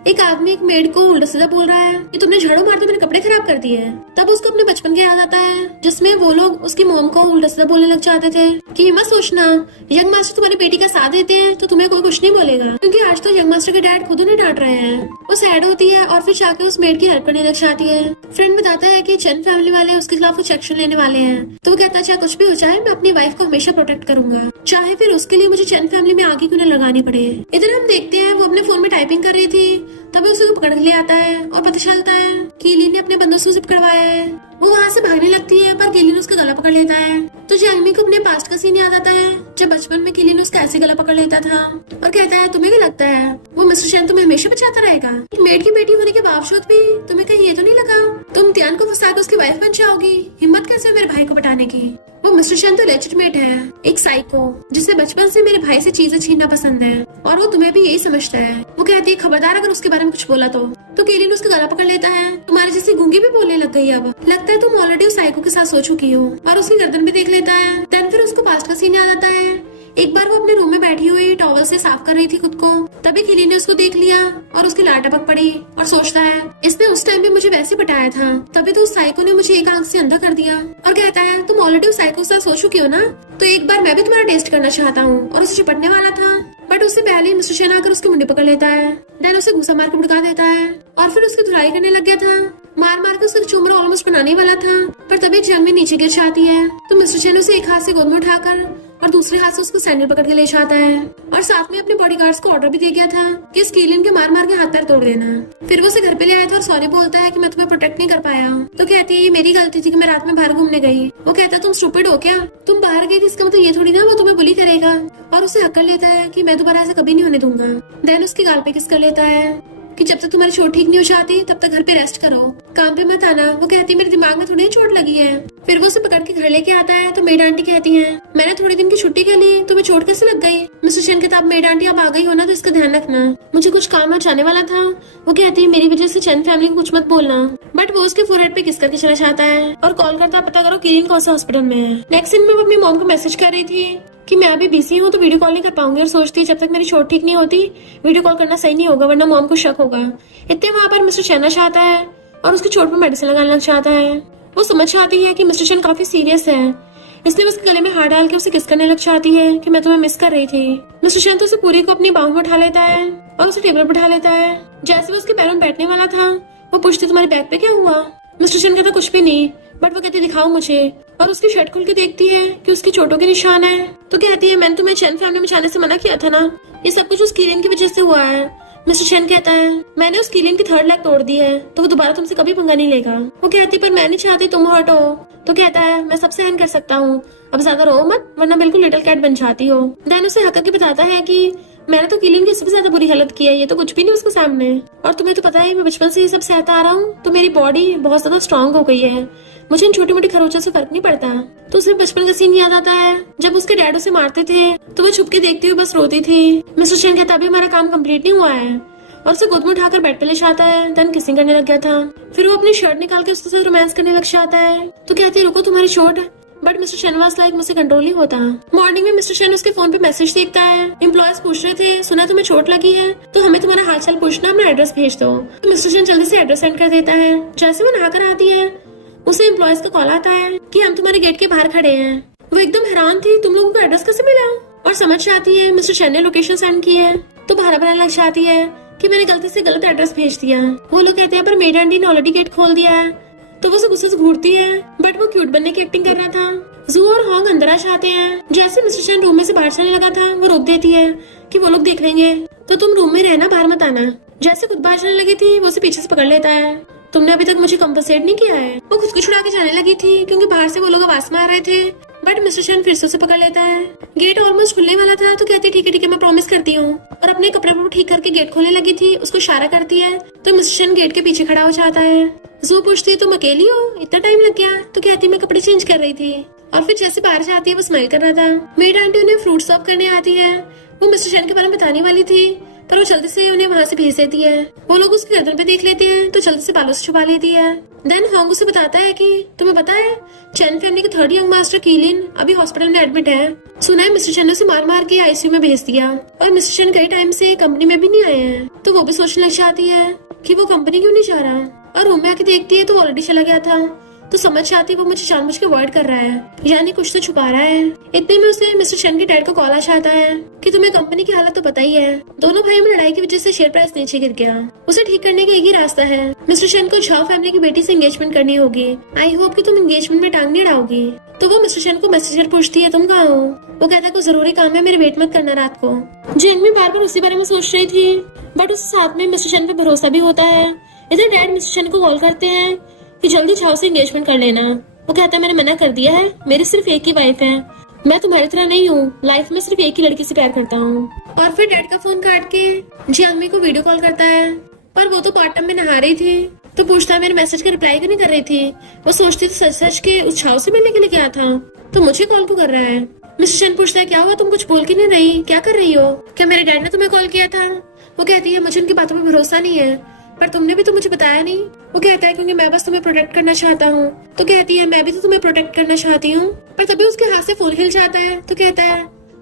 एक आदमी एक मेड को उल्टा सीधा बोल रहा है कि तुमने झाड़ू मारते मेरे कपड़े खराब कर दिए। तब उसको अपने बचपन की याद आता है जिसमें वो लोग उसकी मॉम को उल्टा सीधा बोलने लग जाते थे कि मत सोचना यंग मास्टर तुम्हारी बेटी का साथ देते हैं तो तुम्हें कोई कुछ नहीं बोलेगा, क्योंकि आज तो यंग मास्टर के डैड खुद उन्हें डांट रहे हैं। वो सैड होती है और फिर जाके उस मेड की हेल्प करने लग जाती है। फ्रेंड बताता है कि चैन फैमिली वाले उसके खिलाफ कुछ एक्शन लेने वाले हैं। तो वो कहता है चाहे कुछ भी हो जाए मैं अपनी वाइफ को हमेशा प्रोटेक्ट करूंगा, चाहे फिर उसके लिए मुझे चैन फैमिली में आगे क्यों न लगानी पड़े। इधर हम देखते हैं वो अपने फोन में टाइपिंग कर रही थी, तभी उसे पकड़ ले आता है और पता चलता है कि लीन ने अपने बंदों से जिप करवाया है। वो वहाँ से भागने लगती है पर गिली ने उसका गला पकड़ लेता है। तो जियांग को अपने पास्ट का सीन याद आता है जब बचपन में गिली ने उसका ऐसे गला पकड़ लेता था और कहता है तुम्हें क्या लगता है वो मिस्टर चैन तुम्हें हमेशा बचाता रहेगा? मेड की बेटी होने के बावजूद भी तुम्हें कहीं ये तो नहीं लगा तुम त्यान को फंसा कर उसकी वाइफ बन जाओगी? हिम्मत कैसे मेरे भाई को बटाने की? वो मिस्टर चैन तो लेजिटिमेट है, एक साइको जिसे बचपन से मेरे भाई से चीजें छीनना पसंद है और वो तुम्हें भी यही समझता है। वो कहती है खबरदार अगर उसके बारे में कुछ बोला तो केलिन उसका गला पकड़ लेता है। तुम्हारी जैसी गूंगी भी बोलने लग गई, अब लगता है तुम ऑलरेडी उस साइको के साथ सो चुकी हो। और उसकी गर्दन भी देख लेता है। देन फिर उसको पास्ट का सीन याद आता है। एक बार वो अपने रूम में बैठी हुई टॉवल से साफ कर रही थी खुद को, तभी खिली ने उसको देख लिया और उसकी लार टपक पड़ी और सोचता है इसने उस टाइम भी मुझे वैसे पटाया था, तभी तो उस साइको ने मुझे एक आंख से अंधा कर दिया। और कहता है तुम ऑलरेडी उस साइको के साथ सो चुकी हो ना, तो एक बार मैं भी तुम्हारा टेस्ट करना चाहता हूँ। और उसे चिपटने वाला था बट उससे पहले ही मिस्टर चैन आकर उसकी मुंडी पकड़ लेता है। देन उसे घूसा मार के भड़का देता है और फिर उसकी धुलाई करने लग गया था। मार मार के उसका चुमरा ऑलमोस्ट बनाने वाला था पर तभी जियांग में नीचे गिर जाती है। तो मिस्टर चैन उसे एक हाथ से गोद में उठाकर और दूसरे हाथ से उसको सैंडल पकड़ के ले जाता है और साथ में अपने बॉडीगार्ड्स को ऑर्डर भी दे गया था कि इस कीलिन के मार मार के हाथ पैर तोड़ देना। फिर वो उसे घर पे ले आया था और सॉरी बोलता है कि मैं तुम्हें प्रोटेक्ट नहीं कर पाया। तो कहती है ये मेरी गलती थी कि मैं रात में बाहर घूमने गई। वो कहता है तुम स्टूपिड हो क्या, तुम बाहर गई थी इसका मतलब ये थोड़ी ना वो तुम्हें बुली करेगा। और उसे हक कर लेता है कि मैं दोबारा ऐसा कभी नहीं होने दूंगा। देन उसकी गाल पे किस कर लेता है कि जब तक तुम्हारी चोट ठीक नहीं हो जाती तब तक घर पे रेस्ट करो, काम पे मत आना। वो कहती है मेरे दिमाग में थोड़ी चोट लगी है। फिर वो उसे पकड़ के घर लेके आता है तो मेड आंटी कहती है मैंने थोड़े दिन की छुट्टी के लिए, तुम्हें चोट कैसे लग गई? मिस्टर चैन कहता है मेड आंटी आप आ गई हो ना तो इसका ध्यान रखना, मुझे कुछ काम आज जाने वाला था। वो कहती है मेरी वजह से चैन फैमिली को कुछ मत बोलना। बट वो उसके फोरहेड पे किस करके चला जाता है और कॉल करता पता करो किरिन कौन सा हॉस्पिटल में है। नेक्स्ट दिन में वो अपनी मॉम को मैसेज कर रही थी कि मैं अभी बिजी हूँ तो वीडियो कॉल नहीं कर पाऊंगी और सोचती है जब तक मेरी चोट ठीक नहीं होती वीडियो कॉल करना सही नहीं होगा वरना मॉम को शक होगा। इतने वहाँ पर मिस्टर चैन चाहता है और उसकी चोट पर मेडिसिन लगाना चाहता है। वो समझ चाहती है कि मिस्टर चैन काफी सीरियस है, इसलिए उसके गले में हाथ डाल के उसे किस करने लग जाती है कि मैं तुम्हें मिस कर रही थी। मिस्टर चैन तो उसे पूरी को अपनी बाहों में उठा लेता है और उसे टेबल पर उठा लेता है। जैसे वो उसके पैरों में बैठने वाला था वो पूछती तुम्हारे बैग पे क्या हुआ? मिस्टर चैन कहता कुछ भी नहीं, बट वो कहती दिखाओ मुझे। और उसकी शर्ट खुल के देखती है कि उसकी चोटों के निशान है। तो कहती है मैंने तुम्हें चैन फैमिली में जाने से मना किया था ना, ये सब कुछ उस किरिन की वजह से हुआ है। मिस्टर चैन कहता है मैंने उस किलिन की थर्ड लेग तोड़ दी है तो वो दोबारा तुमसे कभी पंगा नहीं लेगा। वो कहती पर मैं नहीं चाहती तुम हर्ट हो। तो कहता है मैं सब सहन कर सकता हूँ, अब ज्यादा रो मत वरना बिल्कुल लिटिल कैट बन जाती हो। देन उसे हक के बताता है कि मैंने तो किलिन की सबसे ज्यादा बुरी हालत की है, ये तो कुछ भी नहीं उसके सामने। और तुम्हें तो पता है मैं बचपन से ये सब सहता आ रहा हूँ तो मेरी बॉडी बहुत ज्यादा स्ट्रांग हो गई है, मुझे इन छोटी मोटी खरोचों से फर्क नहीं पड़ता। तो उसे बचपन का सीन याद आता है जब उसके डैड उसे मारते थे तो वो छुप के देखती हुई बस रोती थी। मिस्टर चैन कहता अभी हमारा काम कंप्लीट नहीं हुआ है और उसे गोद में उठाकर बेड पे ले जाता है। देन किसिंग करने लग गया था। फिर वो अपनी शर्ट निकाल के उसके साथ रोमांस करने लग जाता है। तो कहती है रुको तुम्हारी चोट, but mister chain was like मुझसे कंट्रोल नहीं होता। मॉर्निंग में मिस्टर चैन उसके फोन पे मैसेज देखता है। एम्प्लॉयज पूछ रहे थे सुना तुम्हें चोट लगी है तो हमें तुम्हारा हालचाल पूछना, अपना एड्रेस भेज दो। तो मिस्टर चैन जल्दी से एड्रेस सेंड कर देता है। जैसे वो नहाकर आती है उसे एम्प्लॉयज का कॉल आता है कि हम तुम्हारे गेट के बाहर खड़े हैं। वो एकदम हैरान थी तुम लोगों को एड्रेस कैसे मिला और समझ जाती है मिस्टर चैन ने लोकेशन सेंड की है। तो बाहर बनाने लग जाती है कि मैंने गलती से गलत एड्रेस भेज दिया। वो लोग कहते हैं पर मेड आंटी ने ऑलरेडी गेट खोल दिया है। तो वो उसे गुस्से से घूरती है, बट वो क्यूट बनने की एक्टिंग कर रहा था। जू और हॉन्ग अंदर आ जाते हैं। जैसे मिस्टर शन रूम में से बाहर चलने लगा था, वो रोक देती है कि वो लोग देख लेंगे, तो तुम रूम में रहना, बाहर मत आना। जैसे खुद बाहर चलने लगी थी, वो उसे पीछे से पकड़ लेता है। तुमने अभी तक मुझे कंपनसेट नहीं किया है। वो खुद को छुड़ा के जाने लगी थी क्योंकि बाहर से वो लोग आवाज मार रहे थे, बट मिस्टर शन फिर से उसे पकड़ लेता है। गेट ऑलमोस्ट खुलने वाला था तो कहती ठीक है मैं प्रॉमिस करती हूँ, और अपने कपड़े को ठीक करके गेट खोलने लगी थी। उसको इशारा करती है तो मिस्टर शन गेट के पीछे खड़ा हो जाता है। जू पूछती है तुम अकेली हो, इतना टाइम लग गया? तो कहती मैं कपड़े चेंज कर रही थी। और फिर जैसे बाहर जाती है वो स्माइल कर रहा था। मेड आंटी उन्हें फ्रूट सर्व करने आती है। वो मिस्टर शन के बारे में बताने वाली थी, पर वो जल्दी से उन्हें वहाँ से भेज देती है। वो लोग उसकी गर्दन पे देख लेते हैं तो जल्दी से बालों से छुपा लेती है। देन हॉन्ग उसे बताता है कि तुम्हें पता है चैन फैमिली के थर्ड यंग मास्टर कीलिन अभी हॉस्पिटल में एडमिट है। सुना है मिस्टर शन ने उसे मार मार के आईसीयू में भेज दिया, और मिस्टर शन कई टाइम से कंपनी में भी नहीं आए हैं। तो वो भी सोचने लग जाती है कि वो कंपनी क्यों नहीं जा रहा, और रूम में आके देखती है तो ऑलरेडी चला गया था। तो समझ जाती वो मुझे जानबूझ के अवॉइड कर रहा है, यानी कुछ तो छुपा रहा है। इतने में उसे मिस्टर शन के डैड को कॉल आ जाता है कि तुम्हें कंपनी की हालत तो पता ही है। दोनों भाइयों में लड़ाई की वजह से शेयर प्राइस नीचे गिर गया। उसे ठीक करने का एक ही रास्ता है, मिस्टर शन को झाओ फैमिली की बेटी से एंगेजमेंट करनी होगी। आई होप कि तुम एंगेजमेंट में टांग नहीं अड़ाओगी। तो वो मिस्टर शन को मैसेज कर पूछती है तुम कहाँ हो। वो कहता है कोई जरूरी काम है, मेरे वेट मत करना रात को। जिंगमी बार बार उसी बारे में सोच रही थी, बट उस साथ में मिस्टर शन पे भरोसा भी होता है। इधर डैड मिस्टर शन को कॉल करते हैं कि जल्दी झाओ से एंगेजमेंट कर लेना। वो कहता है मैंने मना कर दिया है, मेरी सिर्फ एक ही वाइफ है, मैं तुम्हारी तरह नहीं हूँ, लाइफ में सिर्फ एक ही लड़की से प्यार करता हूँ। और फिर डैड का फोन काट के जियांगमी को वीडियो कॉल करता है, पर वो तो पार्ट टाइम में नहा रही थी। तो पूछता है मेरे मैसेज का रिप्लाई क्यों नहीं कर रही थी। वो सोचती तो सच सच के उस झाओ से मिलने के लिए गया था, तो मुझे कॉल क्यों कर रहा है। मिस्टर शन पूछता है क्या हुआ, तुम कुछ बोल के नहीं रही, क्या कर रही हो, क्या मेरे डैड ने तुम्हें कॉल किया था। वो कहती है मुझे उनकी बातों पर भरोसा नहीं है, पर तुमने भी तो मुझे बताया नहीं। वो कहता है क्योंकि मैं बस तुम्हें प्रोटेक्ट करना चाहता हूँ। तो कहती है मैं भी तो तुम्हें प्रोटेक्ट करना चाहती हूँ। पर तभी उसके हाथ से फोन हिल जाता है। तो कहता है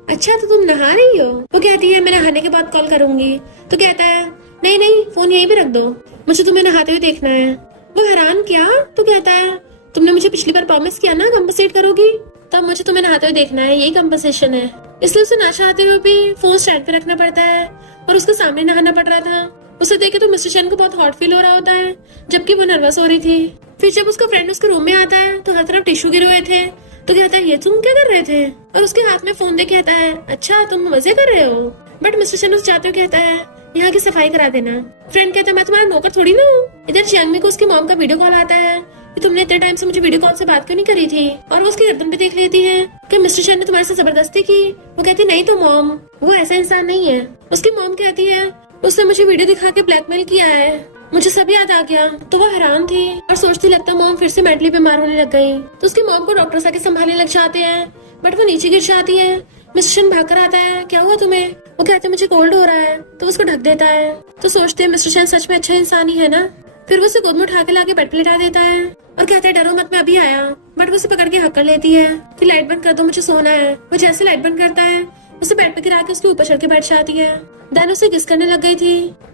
अच्छा तो तुम नहा रही हो। वो कहती है मैं नहाने के बाद कॉल करूंगी। तो कहता है नहीं नहीं फोन यहीं पे रख दो, मुझे तुम्हें नहाते हुए देखना है। वो हैरान क्या। तो कहता है तुमने मुझे पिछली बार प्रॉमिस किया ना कंपनसेट करोगी, तब मुझे तुम्हें नहाते हुए देखना है, यही कंपनसेशन है। इसलिए उसे ना चाहते हुए भी फोन स्टैंड पे रखना पड़ता है, और उसके सामने नहाना पड़ रहा था। उसे देखे तो मिस्टर शन को बहुत हॉट फील हो रहा होता है, जबकि वो नर्वस हो रही थी। फिर जब उसका फ्रेंड उसके रूम में आता है तो हर तरफ टिश्यू गिरे हुए थे। तो कहता है ये तुम क्या कर रहे थे, और उसके हाथ में फोन देके कहता है अच्छा तुम मजे कर रहे हो। बट मिस्टर शन उसे जाते हुए कहता है यहाँ की सफाई करा देना। फ्रेंड कहता है मैं तुम्हारा नौकर थोड़ी ना हूँ। इधर जियांगमी को उसकी मॉम का वीडियो कॉल आता है कि तुमने इतने टाइम से मुझे वीडियो कॉल से बात क्यों नहीं करी थी, और वो उसकी गर्दन पे देख लेती है कि मिस्टर शन ने तुम्हारे साथ जबरदस्ती की। वो कहती नहीं तो मॉम, वो ऐसा इंसान नहीं है। उसकी मॉम कहती है उसने मुझे वीडियो दिखा के ब्लैकमेल किया है, मुझे सब याद आ गया। तो वो हैरान थी और सोचती लगता मॉम फिर से मेंटली बीमार होने लग गई। तो उसकी मॉम को डॉक्टर आके संभालने लग जाते हैं, बट वो नीचे गिर जाती है। मिस्टर शन भाग कर आता है क्या हुआ तुम्हें। वो कहते मुझे कोल्ड हो रहा है, तो उसको ढक देता है। तो सोचते हैं मिस्टर शन सच में अच्छा इंसान ही है ना। फिर वो उसे गोद में उठा के लाके बेड पे लिटा देता है और कहता है डरो मत मैं अभी आया। बट वो उसे पकड़ के हक कर लेती है कि लाइट बंद कर दो मुझे सोना है। वो जैसे लाइट बंद करता है उसे बेड पे गिरा के उसके ऊपर चढ़ के बैठ जाती है। देन उसे किस करने लग गई थी।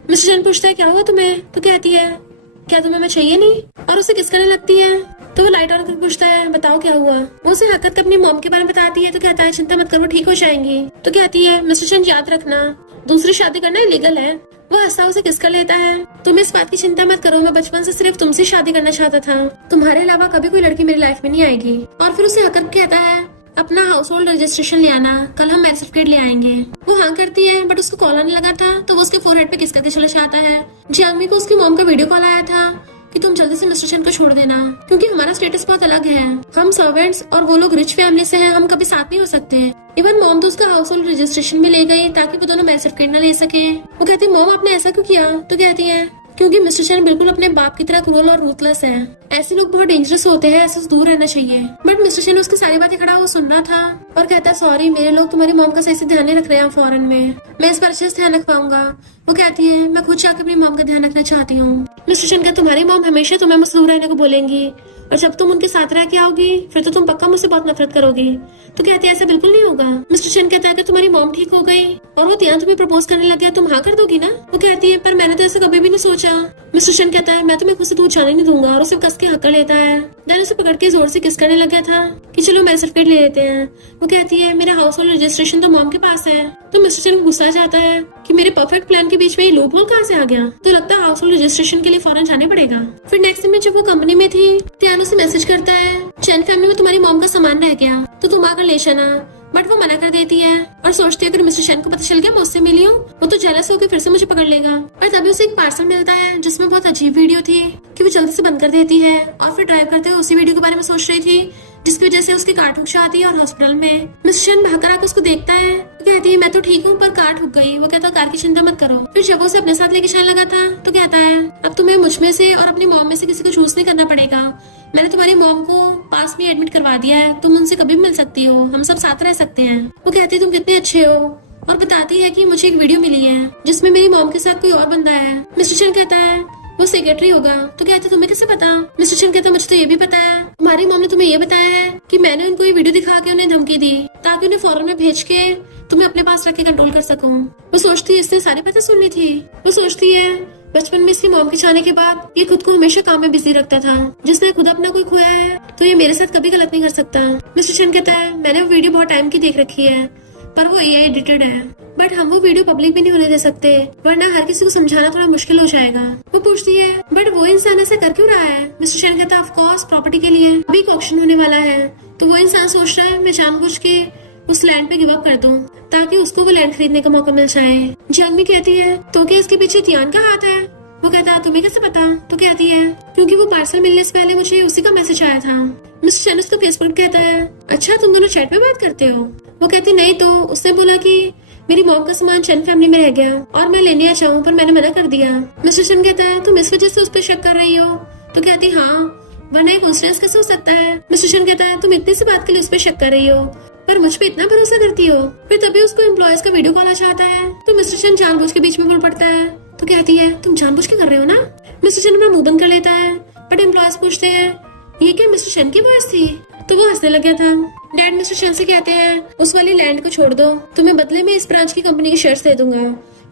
मिस्टर शन पूछता है क्या हुआ तुम्हें। तो कहती है क्या तुम्हें मैं चाहिए नहीं, और उसे किस करने लगती है। तो वो लाइट ऑन करके पूछता है बताओ क्या हुआ। वो उसे हरकत अपनी मॉम के बारे में बताती है। तो कहता है चिंता मत करो वो ठीक हो जाएंगी। तो कहती है मिस्टर शन याद रखना दूसरी शादी करना इलीगल है। वो हंसता उसे किस कर लेता है। तुम इस बात की चिंता मत करो, मैं बचपन से सिर्फ तुमसे शादी करना चाहता था, तुम्हारे अलावा कभी कोई लड़की मेरी लाइफ में नहीं आएगी। और फिर उसे हरकत कहता है अपना हाउस होल्ड रजिस्ट्रेशन ले आना, कल हम मैरिज सर्टिफिकेट ले आएंगे। वो हाँ करती है, बट उसको कॉल आने लगा था तो वो उसके फोरहेड पे किस करते चला जाता है। जियांगमी को उसकी मॉम का वीडियो कॉल आया था कि तुम जल्दी से मिस्टर शन को छोड़ देना, क्योंकि हमारा स्टेटस बहुत अलग है, हम सर्वेंट्स और वो लोग रिच फैमिली से हैं, हम कभी साथ नहीं हो सकते। इवन मॉम तो उसका हाउस होल्ड रजिस्ट्रेशन भी ले गई ताकि वो दोनों मैरिज सर्टिफिकेट न ले सके। वो कहती मॉम आपने ऐसा क्यों किया। तो कहती है क्योंकि मिस्टर शन बिल्कुल अपने बाप की तरह क्रूअल और रूथलेस है, ऐसे लोग बहुत डेंजरस होते हैं, ऐसे से दूर रहना चाहिए। बट मिस्टर शन उसकी सारी बातें खड़ा वो सुन रहा था और कहता है सॉरी मेरे लोग तुम्हारी मॉम का सही से ध्यान नहीं रख रहे हैं फॉरेन में, मैं इस पर अच्छे से ध्यान रख पाऊंगा। वो कहती है मैं खुद जाकर अपनी मॉम का ध्यान रखना चाहती हूँ। मिस्टर शन कहता तुम्हारी मॉम हमेशा तुम्हें मुझसे दूर रहने को बोलेंगी, और जब तुम उनके साथ रह के आओगी फिर तो तुम पक्का मुझसे बहुत नफरत करोगी। तो कहते हैं ऐसा बिल्कुल नहीं होगा। मिस्टर शन कहता है कि तुम्हारी मॉम ठीक हो गई और वो तियान तुम्हें प्रपोज करने लग गया, तुम हाँ कर दोगी ना। वो कहती है पर मैंने तो ऐसा कभी भी नहीं सोचा। मिस्टर शन कहता है मैं तुम्हें खुद से दूर जाने नहीं दूंगा, और उसे कस उसकी हक कर लेता है। देन उसे पकड़ के जोर से किस करने लग गया था कि चलो मैरिज सर्टिफिकेट ले लेते हैं। वो कहती है मेरा हाउस होल्ड रजिस्ट्रेशन तो मॉम के पास है। तो मिस्टर चन गुस्सा जाता है कि मेरे परफेक्ट प्लान के बीच में ये लूप होल कहाँ से आ गया। तो लगता है हाउस होल्ड रजिस्ट्रेशन के लिए फौरन जाने पड़ेगा। फिर नेक्स्ट में जब वो कंपनी में थी, त्यान उसे मैसेज करता है चैन फैमिली में तुम्हारी मॉम का सामान रह गया तो तुम आकर ले जाना। बट वो मना कर देती है और सोचती है अगर मिस्टर चैन को पता चल गया मैं उससे मिली हूँ वो तो जेलस होकर फिर से मुझे पकड़ लेगा। और तभी उसे एक पार्सल मिलता है जिसमें बहुत अजीब वीडियो थी कि वो जल्दी से बंद कर देती है और फिर ड्राइव करते हुए उसी वीडियो के बारे में सोच रही थी जिसकी वजह से उसकी कार ठुक जाती है और हॉस्पिटल में मिस्टर चैन भागकर आकर उसको देखता है। वो कहती है मैं तो ठीक हूँ पर कार ठुक गई। वो कहता है कार की चिंता मत करो। फिर जब वो उसे अपने साथ लेके जाने लगा था तो कहता है अब तुम्हें मुझ में से और अपनी मॉम में से किसी को चूज नहीं करना पड़ेगा। मैंने तुम्हारी मॉम को पास में एडमिट करवा दिया है, तुम उनसे कभी भी मिल सकती हो, हम सब साथ रह सकते हैं। वो कहती है तुम कितने अच्छे हो और बताती है कि मुझे एक वीडियो मिली है जिसमें मेरी मॉम के साथ कोई और बंदा है। मिस्टर चैन कहता है वो सेक्रेटरी होगा। तो कहते तुम्हें कैसे पता। मिस्टर चैन कहता मुझे तो ये भी पता है, हमारी मॉम ने तुम्हें ये बताया है कि मैंने उनको ये वीडियो दिखा के उन्हें धमकी दी ताकि उन्हें फौरन में भेज के तुम्हें अपने पास रख के कंट्रोल कर सकूं। वो सोचती है इसने सारी बातें सुन ली थी। वो सोचती है बचपन में इसकी मॉम के जाने के बाद ये खुद को हमेशा काम में बिजी रखता था। जिसने खुद अपना कोई खोया है तो ये मेरे साथ कभी गलत नहीं कर सकता। मिस्टर चैन कहता है मैंने वो वीडियो बहुत टाइम की देख रखी है पर वो AI एडिटेड है, बट हम वो वीडियो पब्लिक भी नहीं होने दे सकते वरना हर किसी को समझाना थोड़ा मुश्किल हो जाएगा। वो पूछती है बट वो इंसान ऐसा कर क्यों रहा है। मिस्टर चैन कहता है ऑफ कोर्स प्रॉपर्टी के लिए। अभी एक ऑक्शन होने वाला है तो वो इंसान सोच रहा है मैं जानबूझ के उस लैंड पे गिव अप कर दूं ताकि उसको वो लैंड खरीदने का मौका मिल जाए। जंगमी कहती है तो क्या इसके पीछे त्यान का हाथ है। वो कहता है तुम्हें कैसे पता। तो कहती है क्योंकि वो पार्सल मिलने से पहले मुझे उसी का मैसेज आया था। मिस्टर चैन उसको फेसबुक कहता है अच्छा तुम दोनों चैट पे बात करते हो। वो कहती नहीं तो उसने बोला कि मेरी मॉम का सामान चैन फैमिली में रह गया और मैं लेने आ चाहूँ पर मैंने मना कर दिया। मिस्टर चैन कहता है तुम इस वजह से उस पर शक कर रही हो। तो कहती हाँ वरना एक कोइंसिडेंस कैसे हो सकता है। मिस्टर चैन कहता है तुम इतनी सी बात के लिए उस पर शक कर रही हो पर मुझ पे इतना भरोसा करती हो। फिर तभी उसको एम्प्लॉयज का वीडियो कॉल आ जाता है तो मिस्टर चैन जानबूझ के बीच में बोल पड़ता है। तो कहती है तुम जानबूझ के कर रहे हो ना। मिस्टर चैन अपना मुंह बंद कर लेता है बट एम्प्लॉयज पूछते हैं ये क्या मिस्टर चैन की वॉइस थी। तो वो हंसने लग गया था। डैड मिस्टर चैन से कहते हैं उस वाली लैंड को छोड़ दो, तुम्हें बदले में इस ब्रांच की कंपनी के शेयर्स दे दूंगा।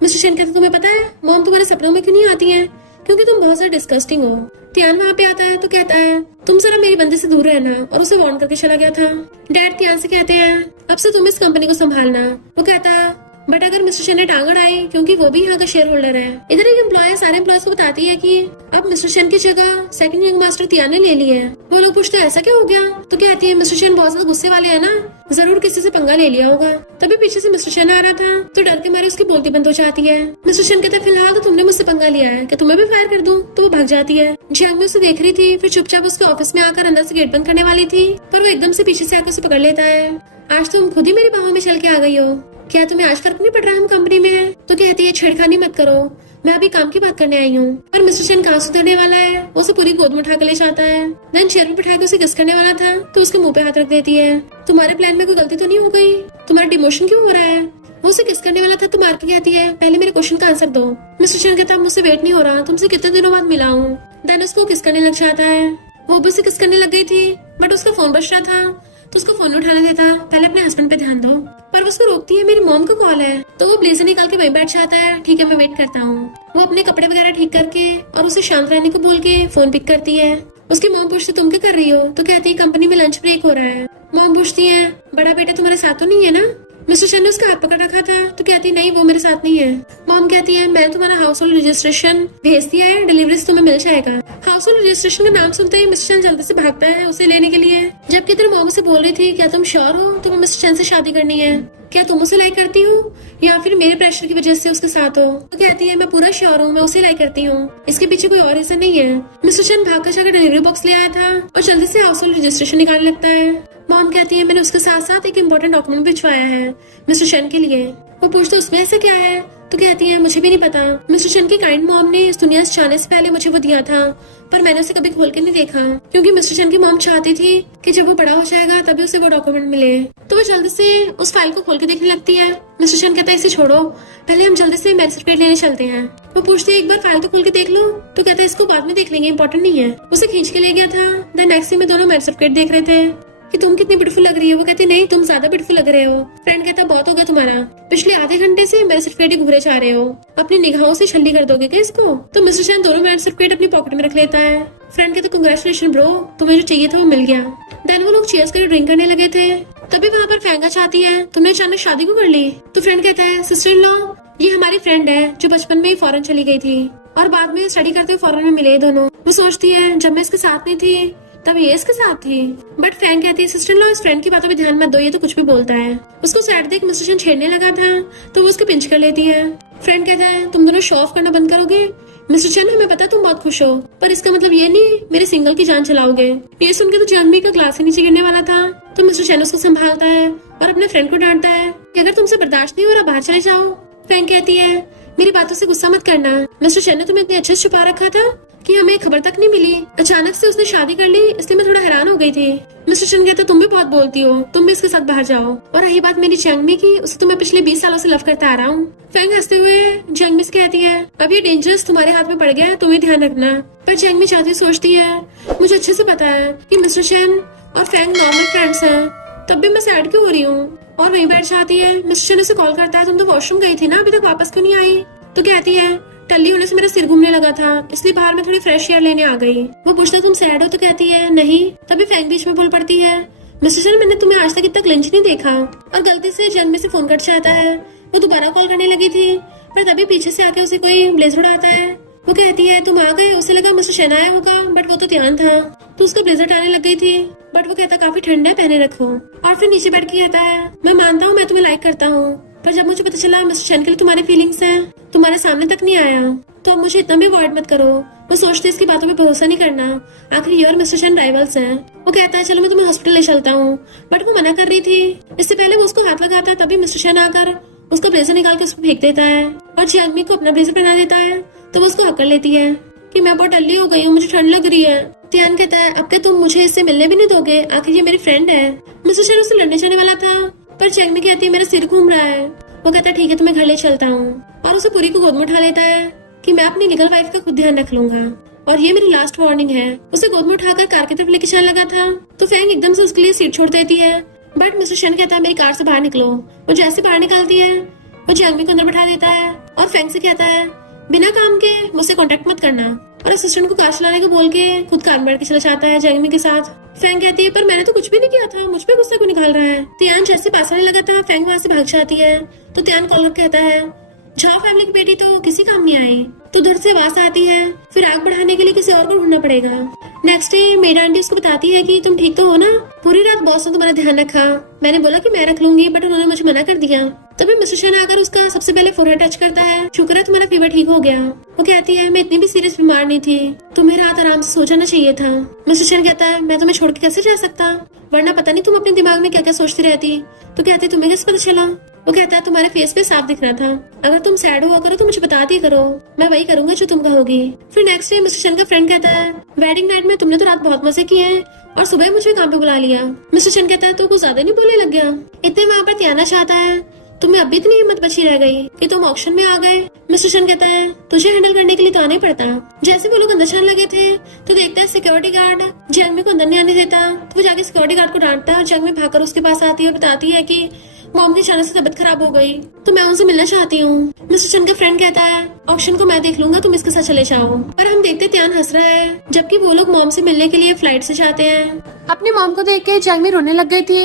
मिस्टर चैन कहते तुम्हें पता है मॉम तुम्हारे सपनों में क्यों नहीं आती है क्योंकि तुम बहुत ज्यादा डिस्गस्टिंग हो। त्यान वहाँ पे आता है तो कहता है तुम जरा मेरी बंदे से दूर रहना और उसे वार्न करके चला गया था। डैड त्यान से कहते हैं अब से तुम इस कंपनी को संभालना। वो कहता है बट अगर मिस्टर चैन ने टांग अड़ाई क्योंकि वो भी यहाँ का शेयर होल्डर है। इधर एक एम्प्लॉय सारे एम्प्लॉयज को बताती है कि अब मिस्टर चैन की जगह सेकंड यंग मास्टर त्यान ने ले ली है। वो लोग पूछते हैं ऐसा क्या हो गया। तो कहती है मिस्टर चैन बहुत ज्यादा गुस्से वाले है ना, जरूर किसी से पंगा ले लिया होगा। तभी पीछे से मिस्टर चैन आ रहा था तो डर के मारे उसकी बोलती बंद हो जाती है। मिस्टर चैन कहता है फिलहाल तो तुमने मुझसे पंगा लिया है, क्या तुम्हें भी फायर कर दूं। तो वो भाग जाती है। जियांग उसे देख रही थी फिर चुपचाप उसके ऑफिस में आकर अंदर से गेट बंद करने वाली थी पर वो एकदम से पीछे से आकर उसे पकड़ लेता है। आज तुम खुद ही मेरी बाहों में चल के आ गई हो, क्या तुम्हें आज फर्क नहीं पड़ रहा हम कंपनी में है। तो कहती है छेड़खानी मत करो, मैं अभी काम की बात करने आई हूँ। पर मिस्टर चैन कहाँ सुधरने वाला है, वो उसे पूरी गोद में उठा कर ले जाता है। देन चेयर पे बिठा के उसे किस करने वाला था तो उसके मुंह पे हाथ रख देती है। तुम्हारे प्लान में कोई गलती तो नहीं हो गई, तुम्हारा डिमोशन क्यों हो रहा है। वो उसे किस करने वाला था तो मार के कहती है पहले मेरे क्वेश्चन का आंसर दो। मिस्टर चैन कहता है मुझसे वेट नहीं हो रहा, तुमसे कितने दिनों बाद मिला हूँ। देन उसको किस करने लग जाता है। वो भी उसे किस करने लग गई थी बट उसका फोन बज रहा था तो उसको फोन उठाना देता, पहले अपने हस्बैंड पे ध्यान दो। पर उसको रोकती है मेरी मॉम का कॉल है। तो वो ब्लेजर निकाल के वहीं बैठ जाता है। ठीक है मैं वेट करता हूँ। वो अपने कपड़े वगैरह ठीक करके और उसे शांत रहने को बोल के फोन पिक करती है। उसकी मॉम पूछती तुम क्या कर रही हो। तो कहती है कंपनी में लंच ब्रेक हो रहा है। मॉम पूछती है बड़ा बेटा तुम्हारे साथ तो नहीं है ना। मिस्टर चैन ने उसका हाथ पकड़ रखा था तो कहती नहीं वो मेरे साथ नहीं है। मॉम कहती है मैं तुम्हारा हाउस होल्ड रजिस्ट्रेशन भेज दिया है, डिलीवरी से तुम्हें मिल जाएगा। हाउस होल्ड रजिस्ट्रेशन का नाम सुनते ही मिस्टर चैन जल्दी से भागता है उसे लेने के लिए। जबकि तेरे मॉम से बोल रही थी क्या तुम श्योर हो तुम्हें मिस्टर चैन से शादी करनी है, क्या तुम उसे लाइक करती हो या फिर मेरे प्रेशर की वजह से उसके साथ हो। तो कहती है मैं पूरा श्योर हूँ, मैं उसे लाइक करती हूँ, इसके पीछे कोई और रीजन नहीं है। मिस्टर चैन भाग कर जाकर डिलीवरी बॉक्स ले आया था और जल्दी से हाउस होल्ड रजिस्ट्रेशन निकालने लगता है। मॉम कहती है मैंने उसके साथ साथ एक इम्पोर्टेंट डॉक्यूमेंट भिजवाया है मिस्टर चैन के लिए। वो पूछते उसमें ऐसा क्या है। तो कहती है मुझे भी नहीं पता, मिस्टर चैन की काइंड मॉम ने इस दुनिया से जाने से पहले मुझे वो दिया था पर मैंने उसे कभी खोल के नहीं देखा क्योंकि मिस्टर चैन की मॉम चाहती थी कि जब वो बड़ा हो जाएगा तभी उसे वो डॉक्यूमेंट मिले। तो वो जल्दी से उस फाइल को खोल के देखने लगती है। मिस्टर चैन कहता है इसे छोड़ो, पहले हम जल्दी से मैरिज सर्टिफिकेट लेने चलते हैं। वो पूछती है एक बार फाइल तो खोल के देख लो। तो कहता है इसको बाद में देख लेंगे, इंपॉर्टेंट नहीं है। उसे खींच के ले गया था। देन नेक्स्ट में दोनों मैरिज सर्टिफिकेट देख रहे थे कि तुम कितनी ब्यूटीफुल लग रही हो। वो कहती नहीं तुम ज्यादा ब्यूटीफुल लग रहे हो। फ्रेंड कहता बहुत हो गया तुम्हारा, पिछले आधे घंटे से मैरिज सर्टिफिकेट घूरे जा रहे हो, अपनी निगाहों से छल्ली कर दोगे क्या इसको। तो मिस्टर चैन दोनों मैरिज सर्टिफिकेट अपनी पॉकेट में रख लेता है। फ्रेंड कहते कंग्रेचुलेशन ब्रो, तुम्हें जो चाहिए था वो मिल गया। देन वो लोग चीयर्स करके ड्रिंक करने लगे थे। तभी वहाँ पर फैंग चाहती है तुमने अचानक शादी क्यों कर ली? तो फ्रेंड कहता है सिस्टर इन लॉ, ये हमारी फ्रेंड है जो बचपन में ही फॉरेन चली गई थी और बाद में स्टडी करते हुए फॉरेन में मिले दोनों। वो सोचती है जब मैं इसके साथ नहीं थी तब ये इसके साथ थी। बट फैंग कहती है सिस्टर इन लॉ, इस फ्रेंड की बातों पे ध्यान मत दो, ये तो कुछ भी बोलता है। उसको सैड देख मिस्टर चेन छेड़ने लगा था तो वो उसको पिंच कर लेती है। फ्रेंड कहता है तुम दोनों शो ऑफ करना बंद करोगे? मिस्टर चेन हमें पता है तुम बहुत खुश हो, पर इसका मतलब ये नहीं मेरे सिंगल की जान चलाओगे। ये सुन के तो जानवी का ग्लास ही नीचे गिरने वाला था। तो मिस्टर चेन उसको संभालता है और अपने फ्रेंड को डांटता है कि अगर तुमसे बर्दाश्त नहीं हो रहा बाहर चले जाओ। फ्रेंड कहती है मेरी बातों से गुस्सा मत करना, मिस्टर चेन ने तुम्हें इतने अच्छे से छुपा रखा था कि हमें खबर तक नहीं मिली। अचानक से उसने शादी कर ली इसलिए मैं थोड़ा हैरान हो गई थी। मिस्टर चेन कहता तुम भी बहुत बोलती हो, तुम भी इसके साथ बाहर जाओ। और रही बात मेरी चैंगमी की, उसे तो मैं पिछले 20 सालों से लव करता आ रहा हूँ। फैंग हंसते हुए चैंगमी से कहती है अब ये डेंजरस तुम्हारे हाथ में पड़ गया है, तुम्हें ध्यान रखना। पर चैंगमी चाहती सोचती है मुझे अच्छे से पता है कि मिस्टर चेन और फैंग नॉर्मल फ्रेंड्स हैं, तब भी मैं सैड क्यों हो रही हूँ। और वहीं बैठ जाती है। मिस्टर चेन उसे कॉल करता है तुम तो वॉशरूम गई थी ना, अभी तक वापस क्यों नहीं आई? तो कहती है टल्ली होने से मेरा सिर घूमने लगा था इसलिए बाहर में थोड़ी फ्रेश एयर लेने आ गई। वो पूछता तुम सैड हो? तो कहती है नहीं। तभी फैंग बीच में बोल पड़ती है मिस्टर चेन मैंने तुम्हें आज तक इतना क्लिंच नहीं देखा। और गलती से जंग में से फोन कट जाता है। वो दोबारा कॉल करने लगी थी पर तभी पीछे से आके उसे कोई ब्लेजर उड़ाता है। वो कहती है तुम आ गए? उसे लगा मिस्टर चेन आया होगा बट वो तो ध्यान था तो उसका ब्लेजर टाने लग गई थी। बट वो कहता काफी ठंडा है पहने रखो। और फिर नीचे बैठ के कहता है मैं मानता हूँ मैं तुम्हें लाइक करता हूँ, पर जब मुझे पता चला मिस्टर चेन के लिए तुम्हारी फीलिंग्स है तुम्हारे सामने तक नहीं आया तो मुझे इतना भी अवॉइड मत करो। वो सोचते इसकी बातों पे भरोसा नहीं करना, आखिर ये और मिस्टर चेन राइवल्स हैं। वो कहता है चलो मैं तुम्हें हॉस्पिटल ले चलता हूँ, बट वो मना कर रही थी। इससे पहले वो उसको हाथ लगाता है तभी मिस्टर चेन आकर उसका ब्लेजर निकाल के उसको फेंक देता है और जियांगमी को अपना ब्लेजर पहना देता है। तो वो उसको हक कर लेती है कि मैं बहुत डल्ली हो गई हूँ, मुझे ठंड लग रही है। तियान कहता है अब क्या तुम मुझे इससे मिलने भी नहीं दोगे, आखिर ये मेरी फ्रेंड है। मिस्टर चेन उससे लड़ने जाने वाला था पर जियांगमी कहती है मेरा सिर घूम रहा है। वो कहता है ठीक है तुम्हें घर ले चलता हूँ और उसे पूरी को गोद में उठा लेता है कि मैं अपनी लीगल वाइफ का खुद ध्यान रख लूंगा और ये मेरी लास्ट वार्निंग है। उसे गोद में उठाकर कार की तरफ लेके चलने लगा था तो फैंग एकदम से उसके लिए सीट छोड़ देती है। बट मिस्टर चेन कहता है मेरी कार से बाहर निकलो। वो जैसे बाहर निकलती है वो जियांगमी को अंदर बैठा देता है और फैंग से कहता है बिना काम के मुझसे कांटेक्ट मत करना और असिस्टेंट को कार चलाने को बोल के खुद कार में बैठ के चला जाता है जियांगमी के साथ। फैंग कहती है पर मैंने तो कुछ भी नहीं किया था, मुझ पे गुस्सा क्यों निकाल रहा है? तियान जैसे पास आने लगा था फैंग वहाँ से भाग जाती है तो तियान कॉलर कहता है झा फैमिली की बेटी तो किसी काम नहीं आई। तो दूर से आवाज आती है फिर आग बढ़ाने के लिए किसी और को ढूंढना पड़ेगा। नेक्स्ट डे मेड आंटी उसको बताती है कि तुम ठीक तो हो ना, पूरी रात बॉस ने तुम्हारा ध्यान रखा, मैंने बोला कि मैं रख लूंगी बट उन्होंने मुझे मना कर दिया। तभी मिस्टर चेन आकर उसका सबसे पहले फोरहेड टच करता है, शुक्र है तुम्हारा फीवर ठीक हो गया। वो कहती है मैं इतनी भी सीरियस बीमार नहीं थी, तुम्हें रात आराम से सो जाना चाहिए था। मिस्टर चेन कहता है मैं तुम्हें छोड़ के कैसे जा सकता, वरना पता नहीं तुम अपने दिमाग में क्या क्या सोचती रहती। तो कहती तुम्हें कैसे पता चला? वो कहता है तुम्हारे फेस पे साफ दिख रहा था, अगर तुम सैड हुआ करो तो मुझे बता दी करो, मैं वही करूंगा जो तुम कहोगी। फिर नेक्स्ट डे मिस्टर चेन का फ्रेंड कहता है वेडिंग नाइट में तुमने तो रात बहुत मजे किए हैं और सुबह मुझे काम पे बुला लिया। मिस्टर चेन कहता है तो कुछ ज्यादा नहीं बोलने लग गया? इतने वहाँ पर त्याना चाहता है तुम्हें अभी इतनी हिम्मत बची रह गई कि तुम ऑक्शन में आ गए। मिस्टर चेन कहता है तुझे हैंडल करने के लिए तो आना ही पड़ता। जैसे वो लोग अंदर चलने लगे थे तो देखता है सिक्योरिटी गार्ड जियांगमी को अंदर नहीं आने देता। तो वो जाके सिक्योरिटी गार्ड को डांटता है और जियांगमी भागकर उसके पास आती है और बताती है कि मॉम की अचानक से तबीयत खराब हो गई तो मैं उनसे मिलना चाहती हूँ। मिस्टर चेन का फ्रेंड कहता है ऑक्शन को मैं देख लूंगा, तुम इसके साथ चले जाओ। पर हम देखते त्यान हंस रहा है जबकि वो लोग मॉम से मिलने के लिए फ्लाइट से जाते हैं। अपनी मॉम को देख के जियांगमी रोने लग गई थी।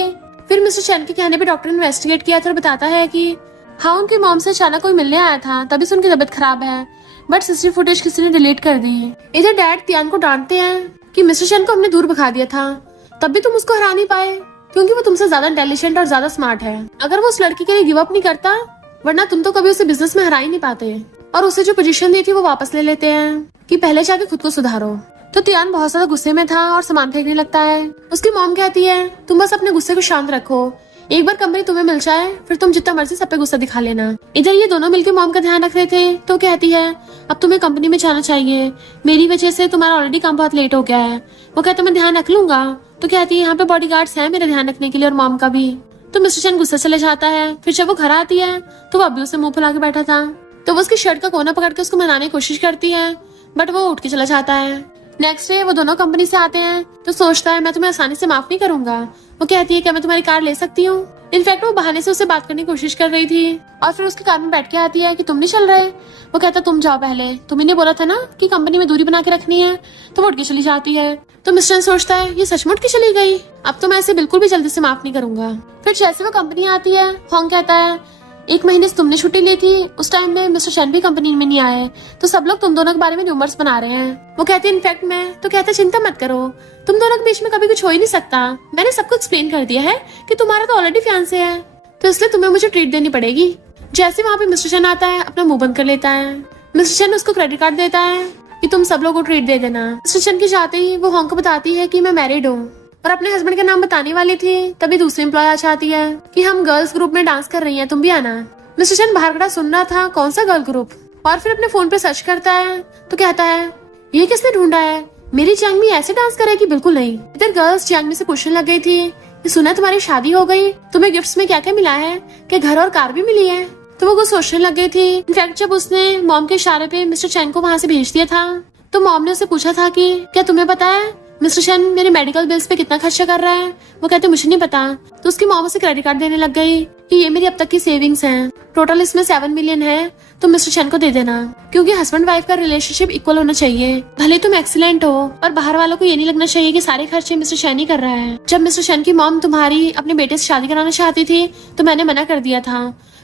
फिर मिस्टर चेन के कहने पे डॉक्टर ने इन्वेस्टिगेट किया था और बताता है कि हाँ उनकी मॉम से अचानक कोई मिलने आया था तभी से उनकी तबीयत खराब है, बट सीसीटीवी फुटेज किसी ने डिलीट कर दी। इधर डैड त्यान को डांटते हैं कि मिस्टर चेन को हमने दूर भगा दिया था तब भी तुम उसको हरा नहीं पाए क्योंकि वो तुमसे ज्यादा इंटेलिजेंट और ज्यादा स्मार्ट है। अगर वो उस लड़की के लिए गिव अप नहीं करता वरना तुम तो कभी उसे बिजनेस में हरा ही नहीं पाते और उसे जो पोजीशन दी थी वो वापस ले लेते हैं कि पहले जाके खुद को सुधारो। तो त्यान बहुत ज्यादा गुस्से में था और सामान फेंकने लगता है। उसकी मॉम कहती है तुम बस अपने गुस्से को शांत रखो, एक बार कंपनी तुम्हें मिल जाए फिर तुम जितना मर्जी सब पे गुस्सा दिखा लेना। इधर ये दोनों मिलकर मॉम का ध्यान रख रहे थे तो कहती है अब तुम्हें कंपनी में जाना चाहिए, मेरी वजह से तुम्हारा ऑलरेडी काम बहुत लेट हो गया है। वो कहता मैं ध्यान रख लूंगा। तो कहती है यहाँ पे बॉडीगार्ड्स हैं मेरे ध्यान रखने के लिए और मॉम का भी। तो मिस्टर चेन गुस्सा चले जाता है। फिर जब वो घर आती है तो वो अभी उसे मुंह फुला के बैठा था तो वो उसकी शर्ट का कोना पकड़ के उसको मनाने की कोशिश करती है बट वो उठ के चला जाता है। नेक्स्ट डे वो दोनों कंपनी से आते हैं तो सोचता है मैं तुम्हें आसानी से माफ नहीं करूंगा। वो कहती है क्या मैं तुम्हारी कार ले सकती हूँ। इनफैक्ट वो बहाने से उससे बात करने की कोशिश कर रही थी और फिर उसके कार में बैठ के आती है कि तुम नहीं चल रहे। वो कहता तुम जाओ पहले, तुम्हें नहीं बोला था ना कि कंपनी में दूरी बना के रखनी है। तो वो उठ के चली जाती है। तो मिस्टर सोचता है ये सचमुच की चली गई, अब तो मैं इसे बिल्कुल भी जल्दी से माफ नहीं करूंगा। फिर जैसे वो कंपनी आती है होंग कहता है 1 महीने से तुमने छुट्टी ली थी, उस टाइम में मिस्टर चैन भी कंपनी में नहीं आए, तो सब लोग तुम दोनों के बारे में रूमर्स बना रहे हैं। वो कहते हैं इनफैक्ट मैं तो कहते चिंता मत करो, तुम दोनों के बीच में कभी कुछ हो ही नहीं सकता। मैंने सबको एक्सप्लेन कर दिया है कि तुम्हारा तो ऑलरेडी फियांसे है, तो इसलिए तुम्हें मुझे ट्रीट देनी पड़ेगी। जैसे वहाँ पे मिस्टर चैन आता है अपना मुंह बंद कर लेता है। मिस्टर चैन उसको क्रेडिट कार्ड देता है कि तुम सब लोगों को ट्रीट दे देना। मिस्टर चैन की जाते ही वो होंग को बताती है कि मैं मैरिड हूँ और अपने हस्बैंड का नाम बताने वाली थी, तभी दूसरी एम्प्लॉय आ जाती है कि हम गर्ल्स ग्रुप में डांस कर रही हैं, तुम भी आना। मिस्टर चैन बाहर खड़ा सुन रहा था कौन सा गर्ल ग्रुप, और फिर अपने फोन पे सर्च करता है तो कहता है ये किसने ढूंढा है, मेरी चांगमी ऐसे डांस करेगी, बिल्कुल नहीं। इधर गर्ल्स चांगमी से पूछने लग गई थी कि सुना तुम्हारी शादी हो गई, तुम्हें गिफ्ट्स में क्या क्या मिला है, क्या घर और कार भी मिली है। तो वो कुछ सोचने लग गई थी। इनफैक्ट जब उसने मॉम के इशारे पे मिस्टर चैन को वहाँ से भेज दिया था तो मॉम ने उससे पूछा था कि क्या तुम्हें पता है मिस्टर चैन मेरे मेडिकल बिल्स पे कितना खर्चा कर रहा है। वो कहते मुझे नहीं पता। तो उसकी मॉम उसे क्रेडिट कार्ड देने लग गई कि ये मेरी अब तक की सेविंग्स हैं, टोटल इसमें 7 मिलियन है, तो मिस्टर चैन को दे देना, क्योंकि हस्बैंड वाइफ का रिलेशनशिप इक्वल होना चाहिए। भले तुम एक्सीलेंट हो और बाहर वालों को ये नहीं लगना चाहिए कि सारे खर्चे मिस्टर चैन ही कर रहा है। जब मिस्टर चैन की मॉम तुम्हारी अपने बेटे से शादी कराना चाहती थी तो मैंने मना कर दिया था,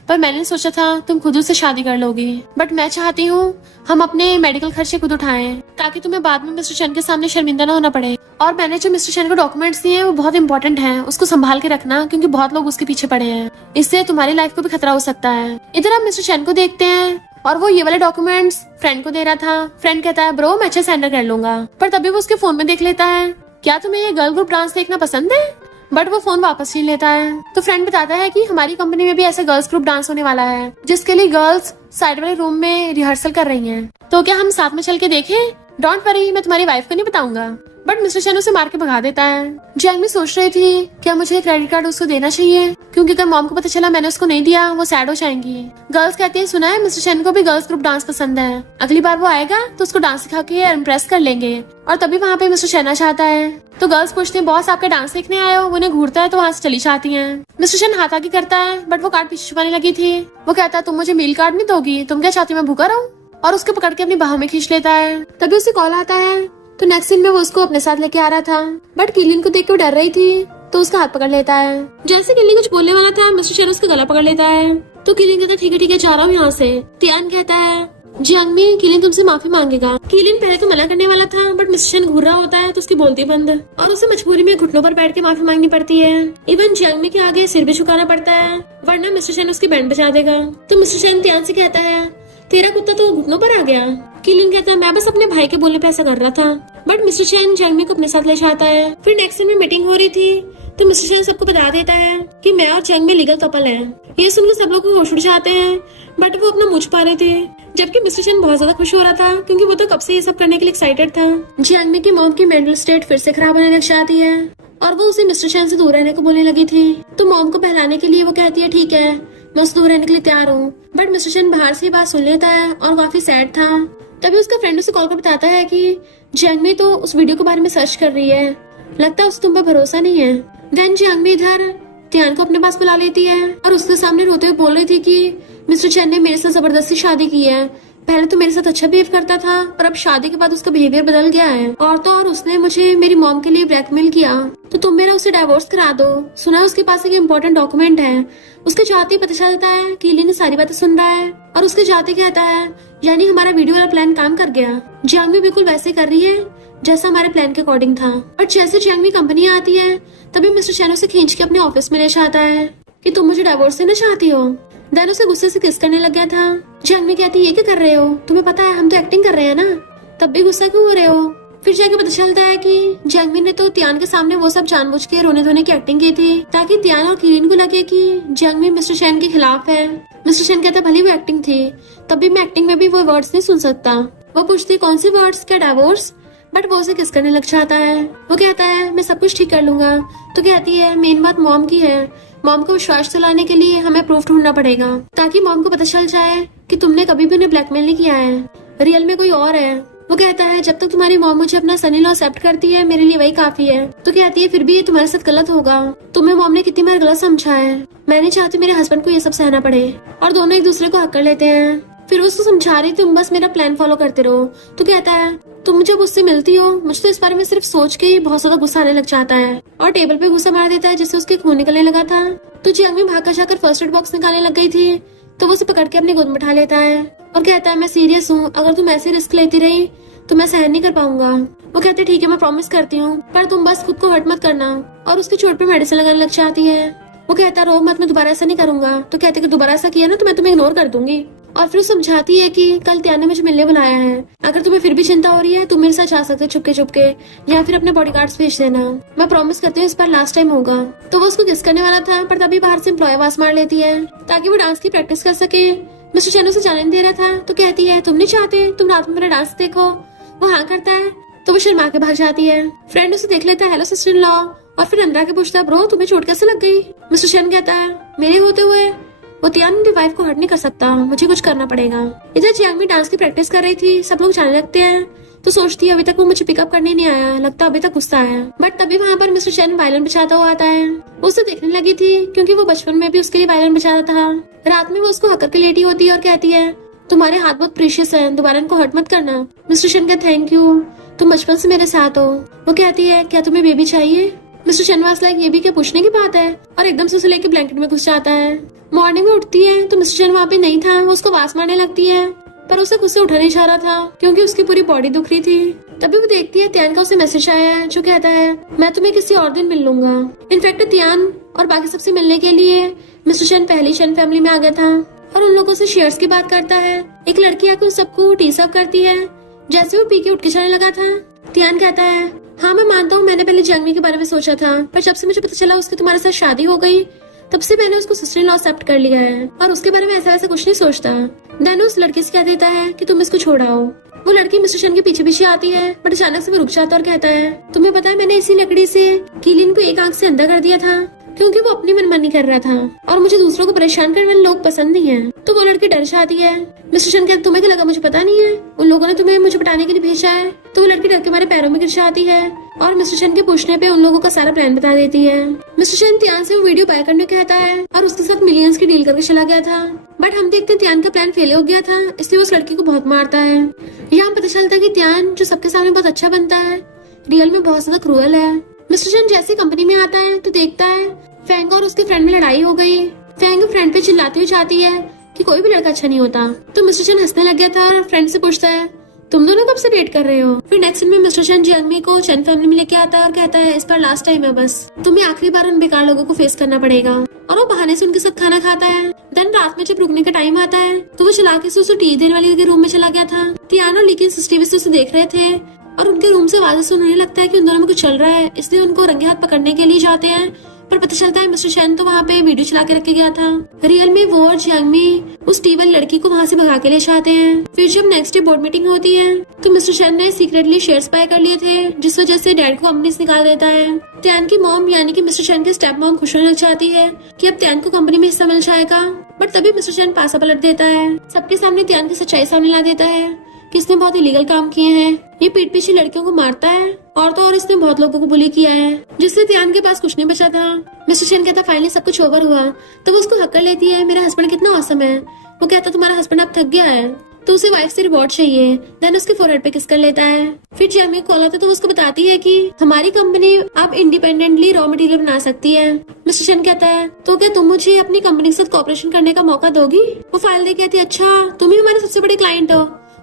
पर मैंने सोचा था तुम खुद उससे शादी कर लोगी, बट मैं चाहती हूँ हम अपने मेडिकल खर्चे खुद उठाएं ताकि तुम्हें बाद में मिस्टर चैन के सामने शर्मिंदा न होना पड़े। और मैंने जो मिस्टर चैन को डॉक्यूमेंट्स दिए हैं वो बहुत इंपॉर्टेंट हैं, उसको संभाल के रखना क्योंकि बहुत लोग उसके पीछे पड़े हैं, इससे तुम्हारी लाइफ को भी खतरा हो सकता है। इधर आप मिस्टर चैन को देखते हैं और वो ये वाले डॉक्यूमेंट्स फ्रेंड को दे रहा था। फ्रेंड कहता है ब्रो मैं अच्छे सेंडर कर लूंगा, पर तभी वो उसके फोन में देख लेता है क्या तुम्हें ये गर्ल ग्रुप डांस देखना पसंद है, बट वो फोन वापस छीन लेता है। तो फ्रेंड बताता है कि हमारी कंपनी में भी ऐसा गर्ल्स ग्रुप डांस होने वाला है जिसके लिए गर्ल्स साइड वाले रूम में रिहर्सल कर रही हैं, तो क्या हम साथ में चल के देखें। डोंट वरी मैं तुम्हारी वाइफ को नहीं बताऊंगा, बट मिस्टर चैन उसे मार के भगा देता है। जैंगमी सोच रही थी क्या मुझे क्रेडिट कार्ड उसको देना चाहिए, क्योंकि अगर मॉम को पता चला मैंने उसको नहीं दिया वो सैड हो जाएंगी। गर्ल्स कहती है सुना है मिस्टर चैन को भी गर्ल्स ग्रुप डांस पसंद है, अगली बार वो आएगा तो उसको डांस सिखा के इम्प्रेस कर लेंगे। और तभी वहाँ पे मिस्टर चैन चाहता है तो गर्ल्स पूछते हैं बॉस आपका डांस सीखने आए हो, वो उन्हें घूरता है तो वहाँ से चली जाती है। मिस्टर चैन हाथ आगे करता है बट वो कार्ड पीछे छुपाने लगी थी। वो कहता है तुम मुझे मील कार्ड नहीं दोगी, तुम क्या चाहती मैं भूखा रहूं, और उसके पकड़ के अपनी बाहों में खींच लेता है। तभी उसे कॉल आता है तो नेक्स्ट सीन में वो उसको अपने साथ लेके आ रहा था, बट किलिन को देख के डर रही थी तो उसका हाथ पकड़ लेता है। जैसे किलिन कुछ बोलने वाला था मिस्टर चैन उसका गला पकड़ लेता है तो किलिन कहता है ठीक है जा रहा हूँ यहाँ से। तियान कहता है जियांगमी किलिन तुमसे माफी मांगेगा। किलिन पहले तो मना करने वाला था बट मिस्टर चैन घूर रहा होता है तो उसकी बोलती बंद और उसे मजबूरी में घुटनों पर बैठ के माफी मांगनी पड़ती है। इवन जियांगमी के आगे सिर भी झुकाना पड़ता है वरना मिस्टर चैन उसकी बैंड बजा देगा। तो मिस्टर चैन तियान से कहता है तेरा कुत्ता तो घुटनों पर आ गया। किलिन कहता है मैं बस अपने भाई के बोलने पे ऐसा कर रहा था, बट मिस्टर चैन जियांगमी को अपने साथ ले जाता है। फिर नेक्स्ट दिन में मीटिंग हो रही थी तो मिस्टर चैन सबको बता देता है कि मैं और जियांगमी लीगल कपल हैं। ये सुनकर सब लोग होश उड़ जाते हैं बट वो अपना मुंह छुपा रहे थे, जबकि मिस्टर चैन बहुत ज्यादा खुश हो रहा था क्योंकि वो तो कब से ये सब करने के लिए एक्साइटेड था। जियांगमी की मॉम की मेंटल स्टेट फिर से खराब होने लग जाती है और वो उसे मिस्टर चैन से दूर रहने को बोलने लगी थी। तो मॉम को बहलाने के लिए वो कहती है ठीक है मैं उससे दूर रहने के लिए तैयार हूँ, बट मिस्टर चैन बाहर से बात सुन लेता है और काफी सैड था। तभी उसका फ्रेंड उसे कॉल कर बताता है कि जियांगमी तो उस वीडियो के बारे में सर्च कर रही है, लगता है उसे तुम पर भरोसा नहीं है। देन जियांगमी इधर तियान को अपने पास बुला लेती है और उसके सामने रोते हुए बोल रही थी कि मिस्टर चैन ने मेरे साथ जबरदस्ती शादी की है, पहले तो मेरे साथ अच्छा बिहेव करता था पर अब शादी के बाद उसका बिहेवियर बदल गया है, और तो और उसने मुझे मेरी मॉम के लिए ब्लैकमेल किया, तो तुम मेरा उसे डाइवोर्स करा दो। सुना है उसके पास एक इम्पोर्टेंट डॉक्यूमेंट है। उसके जाते ही पता चलता है कि किलिन सारी बातें सुन रहा है और उसके जाते कहता है यानी हमारा वीडियो वाला प्लान काम कर गया। जियांगमी बिल्कुल वैसे कर रही है जैसा हमारे प्लान के अकॉर्डिंग था। बट जैसे जियांगमी कंपनी आती है तभी मिस्टर चैन उसे खींच के अपने ऑफिस में ले जाता है कि तुम मुझे डाइवोर्स देना चाहती हो। देन उसे गुस्से से किस करने लग गया था। जियांगमी कहती है ये क्या कर रहे हो, तुम्हें पता है हम तो एक्टिंग कर रहे हैं ना, तब भी गुस्सा क्यों हो रहे हो। फिर जाके पता चलता है कि जियांगमी ने तो तियान के सामने वो सब जानबूझ के रोने धोने की एक्टिंग की थी ताकि तियान और किलिन को लगे कि जियांगमी मिस्टर चैन के खिलाफ है। मिस्टर चैन कहता भले वो एक्टिंग थी तब भी मैं एक्टिंग में भी वो वर्ड्स नहीं सुन सकता। वो पूछती कौन से वर्ड्स, क्या डाइवोर्स, बट वो उसे किस करने लग जाता है। वो कहता है मैं सब कुछ ठीक कर लूंगा। तो कहती है मेन बात मॉम की है, मॉम को विश्वास दिलाने के लिए हमें प्रूफ ढूंढना पड़ेगा ताकि मॉम को पता चल जाए कि तुमने कभी भी उन्हें ब्लैकमेल नहीं किया है, रियल में कोई और है। वो कहता है जब तक तुम्हारी मॉम मुझे अपना सन इन लॉ एक्सेप्ट करती है मेरे लिए वही काफी है। तो कहती है फिर भी ये तुम्हारे साथ गलत होगा, तुम्हें मॉम ने कितनी बार गलत समझा है, मैं नहीं चाहती मेरे हस्बैंड को ये सब सहना पड़े। और दोनों एक दूसरे को हक कर लेते हैं। फिर वो उसको समझा रही तुम बस मेरा प्लान फॉलो करते रहो। तो कहता है तुम जब उससे मिलती हो मुझे तो इस बारे में सिर्फ सोच के ही बहुत ज्यादा गुस्सा आने लग जाता है, और टेबल पे गुस्सा मार देता है जिससे उसके खून निकलने लगा था। तो जियांग भाग कर जाकर फर्स्ट एड बॉक्स निकालने लग गई थी, तो वो उसे पकड़ के अपनी गोद में उठा लेता है और कहता है मैं सीरियस हूँ, अगर तुम ऐसे रिस्क लेती रही तो मैं सहन नहीं कर पाऊंगा। वो कहते हैं ठीक है मैं प्रॉमिस करती हूँ, पर तुम बस खुद को हर्ट मत करना। और उसकी चोट पे मेडिसिन लगाने लग जाती है। वो कहता है रो मत, मैं दोबारा ऐसा नहीं करूंगा। तो कहते कि दोबारा ऐसा किया ना तो मैं तुम्हें इग्नोर कर दूंगी। और फिर समझाती है कि कल त्यान ने मुझे मिलने बुलाया है, अगर तुम्हें फिर भी चिंता हो रही है तुम मेरे साथ जा सकते हो चुपके चुपके, या फिर अपने बॉडीगार्ड्स भेज देना, मैं प्रॉमिस करती हूँ इस बार लास्ट टाइम होगा। तो वो उसको किस करने वाला था, पर तभी बाहर से एम्प्लॉय आवाज मार लेती है ताकि वो डांस की प्रैक्टिस कर सके। मिस्टर चैन उसे जाने नहीं दे रहा था। तो कहती है तुम नहीं चाहते तुम रात में मेरा डांस देखो। वो हाँ करता है तो वो शर्मा के भाग जाती है। फ्रेंड उसे देख लेता है, हेलो सिस्टर इन लॉ, और फिर अंदर आके पूछता है ब्रो तुम्हें चोट कैसे लग गई। मिस्टर चैन कहता है मेरे होते हुए वो त्यान की वाइफ को हर्ट नहीं कर सकता, मुझे कुछ करना पड़ेगा। इधर जियांग भी डांस की प्रैक्टिस कर रही थी, सब लोग जाने लगते हैं। तो सोचती है अभी तक वो मुझे पिकअप करने नहीं आया, लगता अभी तक गुस्सा है। बट तभी वहाँ पर मिस्टर चैन वायलिन बजाता हुआ आता है। वो उसे देखने लगी थी क्योंकि वो बचपन में भी उसके लिए वायलिन बजाता था। रात में वो उसको हक के लेटी होती है और कहती है तुम्हारे हाथ बहुत प्रीशियस है, दोबारा इनको हर्ट मत करना। मिस्टर चैन का थैंक यू, तुम बचपन से मेरे साथ हो। वो कहती है क्या तुम्हें बेबी चाहिए। मिस्टर चैन वाज लाइक ये भी क्या पूछने की बात है, और एकदम से उसे लेके ब्लैंकेट में घुस जाता है। मॉर्निंग में उठती है तो मिस्टर चैन वहाँ पे नहीं था। वो उसको वास मारने लगती है पर उसे खुद से उठा नहीं जा रहा था क्योंकि उसकी पूरी बॉडी दुख रही थी। तभी वो देखती है त्यान का उसे मैसेज आया है जो कहता है मैं तुम्हें किसी और दिन मिल लूंगा। इनफैक्ट त्यान और बाकी सबसे मिलने के लिए मिस्टर चैन पहली चैन फैमिली में आ गया था और उन लोगों से शेयर्स की बात करता है। एक लड़की आकर उन सबको टी सर्व करती है। जैसे वो पी के उठ के जाने लगा था त्यान कहता है हाँ मैं मानता हूँ मैंने पहले जियांग के बारे में सोचा था, पर जब से मुझे पता चला उसकी तुम्हारे साथ शादी हो गई तब से मैंने उसको सिस्टर इन लॉ एक्सेप्ट कर लिया है और उसके बारे में ऐसा वैसा कुछ नहीं सोचता। देन उस लड़की से कह देता है कि तुम इसको छोड़ाओ। वो लड़की मिस्टर चैन के पीछे पीछे आती है बट अचानक से वो रुक जाता है और कहता है तुम्हें पता है मैंने इसी लकड़ी से कीलिन को एक आंख से अंधा कर दिया था क्योंकि वो अपनी मनमानी कर रहा था और मुझे दूसरों को परेशान करने वाले लोग पसंद नहीं है। तो वो लड़की डर जाती है। मिस्टर चैन कहता तुम्हें क्या लगा मुझे पता नहीं है, उन लोगों ने तुम्हें मुझे पटाने के लिए भेजा है। तो वो लड़की डर के हमारे पैरों में गिर जाती है और मिस्टर चैन के पूछने पे उन लोगों का सारा प्लान बता देती है। मिस्टर चैन त्यान से वो वीडियो बाय करने को कहता है और उसके साथ मिलियंस की डील करके चला गया था। बट हम देखते हैं त्यान का प्लान फेल हो गया था, इसलिए वो उस लड़की को बहुत मारता है। यहाँ पता चलता है कि त्यान जो सबके सामने बहुत अच्छा बनता है रियल में बहुत ज्यादा क्रूअल है। मिस्टर चैन जैसे कंपनी में आता है तो देखता है फैंग और उसके फ्रेंड में लड़ाई हो गई। फैंग फ्रेंड पे चिल्लाती हुई जाती है कि कोई भी लड़का अच्छा नहीं होता। तो मिस्टर चैन हंसने लग गया था और फ्रेंड से पूछता है तुम दोनों कब से डेट कर रहे हो। फिर नेक्स्ट में मिस्टर चैन जियांग को चैन फैमिली में लेके आता है और कहता है इस बार लास्ट टाइम है, बस तुम्हें आखिरी बार उन बेकार लोगों को फेस करना पड़ेगा। और वो बहाने से उनके साथ खाना खाता है। देन रात में जब रुकने का टाइम आता है तो वो चला के उसे टी देने वाली के रूम में चला गया था। त्यान और लेकिन सीसीटीवी से उसे देख रहे थे और उनके रूम से आवाजें सुनने लगता है कि उन दोनों में कुछ चल रहा है, इसलिए उनको रंगे हाथ पकड़ने के लिए जाते हैं। पर पता चलता है मिस्टर चैन तो वहाँ पे वीडियो चला के रखे गया था। रियल में वो और जियांग उस टी वाली लड़की को वहाँ से भगा के ले जाते हैं। फिर जब नेक्स्ट डे बोर्ड मीटिंग होती है तो मिस्टर चैन ने सीक्रेटली शेयर्स बाय कर लिए थे जिस वजह से डैड को कंपनी से निकाल देता है। त्यान की मॉम यानी कि मिस्टर चैन की स्टेप मॉम खुश होने लग जाती है कि अब त्यान को कंपनी में हिस्सा मिल जाएगा। बट तभी मिस्टर चैन पासा पलट देता है, सबके सामने त्यान की सच्चाई सामने ला देता है कि इसने बहुत इलीगल काम किए हैं। ये पीठ पीछे लड़कियों को मारता है और तो और इसने बहुत लोगों को बुली किया है जिससे त्यान के पास कुछ नहीं बचा था। मिस्टर चैन कहता फाइनली सब कुछ ओवर हुआ। तो वो उसको हक कर लेती है मेरा हस्बैंड कितना ऑसम है। वो कहता तुम्हारा हस्बैंड अब थक गया है तो उसे वाइफ से रिवॉर्ड चाहिए। देन उसके फोरहेड पे किस कर लेता है। फिर जियांग को कॉल आता है तो उसको बताती है कि हमारी कंपनी अब इंडिपेंडेंटली रॉ मटेरियल बना सकती है। मिस्टर चैन कहता है तो क्या तुम मुझे अपनी कंपनी के साथ कॉपरेशन करने का मौका दोगी। वो फाइल दे कहती है अच्छा तुम ही हमारे सबसे बड़े क्लाइंट हो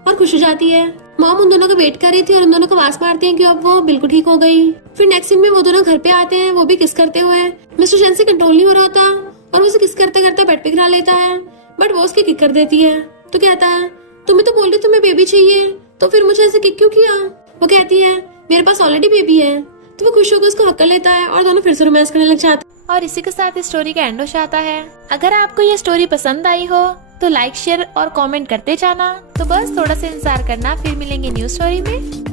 और खुश हो जाती है। मॉम उन दोनों को वेट कर रही थी और उन दोनों को वास मारते हैं कि अब वो बिल्कुल ठीक हो गई। फिर नेक्स्ट सीन में वो दोनों घर पे आते हैं, वो भी किस करते हुए। मिस्टर चैन से कंट्रोल नहीं हो रहा होता और वो उसे किस करते करते बेड पे गिरा लेता है बट वो उसकी किक कर देती है। तो कहता है तुम्हें तो बोल रही तुम्हें बेबी चाहिए तो फिर मुझे ऐसे किक क्यों किया। वो कहती है मेरे पास ऑलरेडी बेबी है। तो वो खुश होकर उसको हक कर लेता है और दोनों फिर से रोमांस करने लग जाते हैं। और इसी के साथ इस स्टोरी का एंड हो जाता है। अगर आपको ये स्टोरी पसंद आई हो तो लाइक शेयर और कमेंट करते जाना। तो बस थोड़ा सा इंतजार करना, फिर मिलेंगे न्यू स्टोरी में।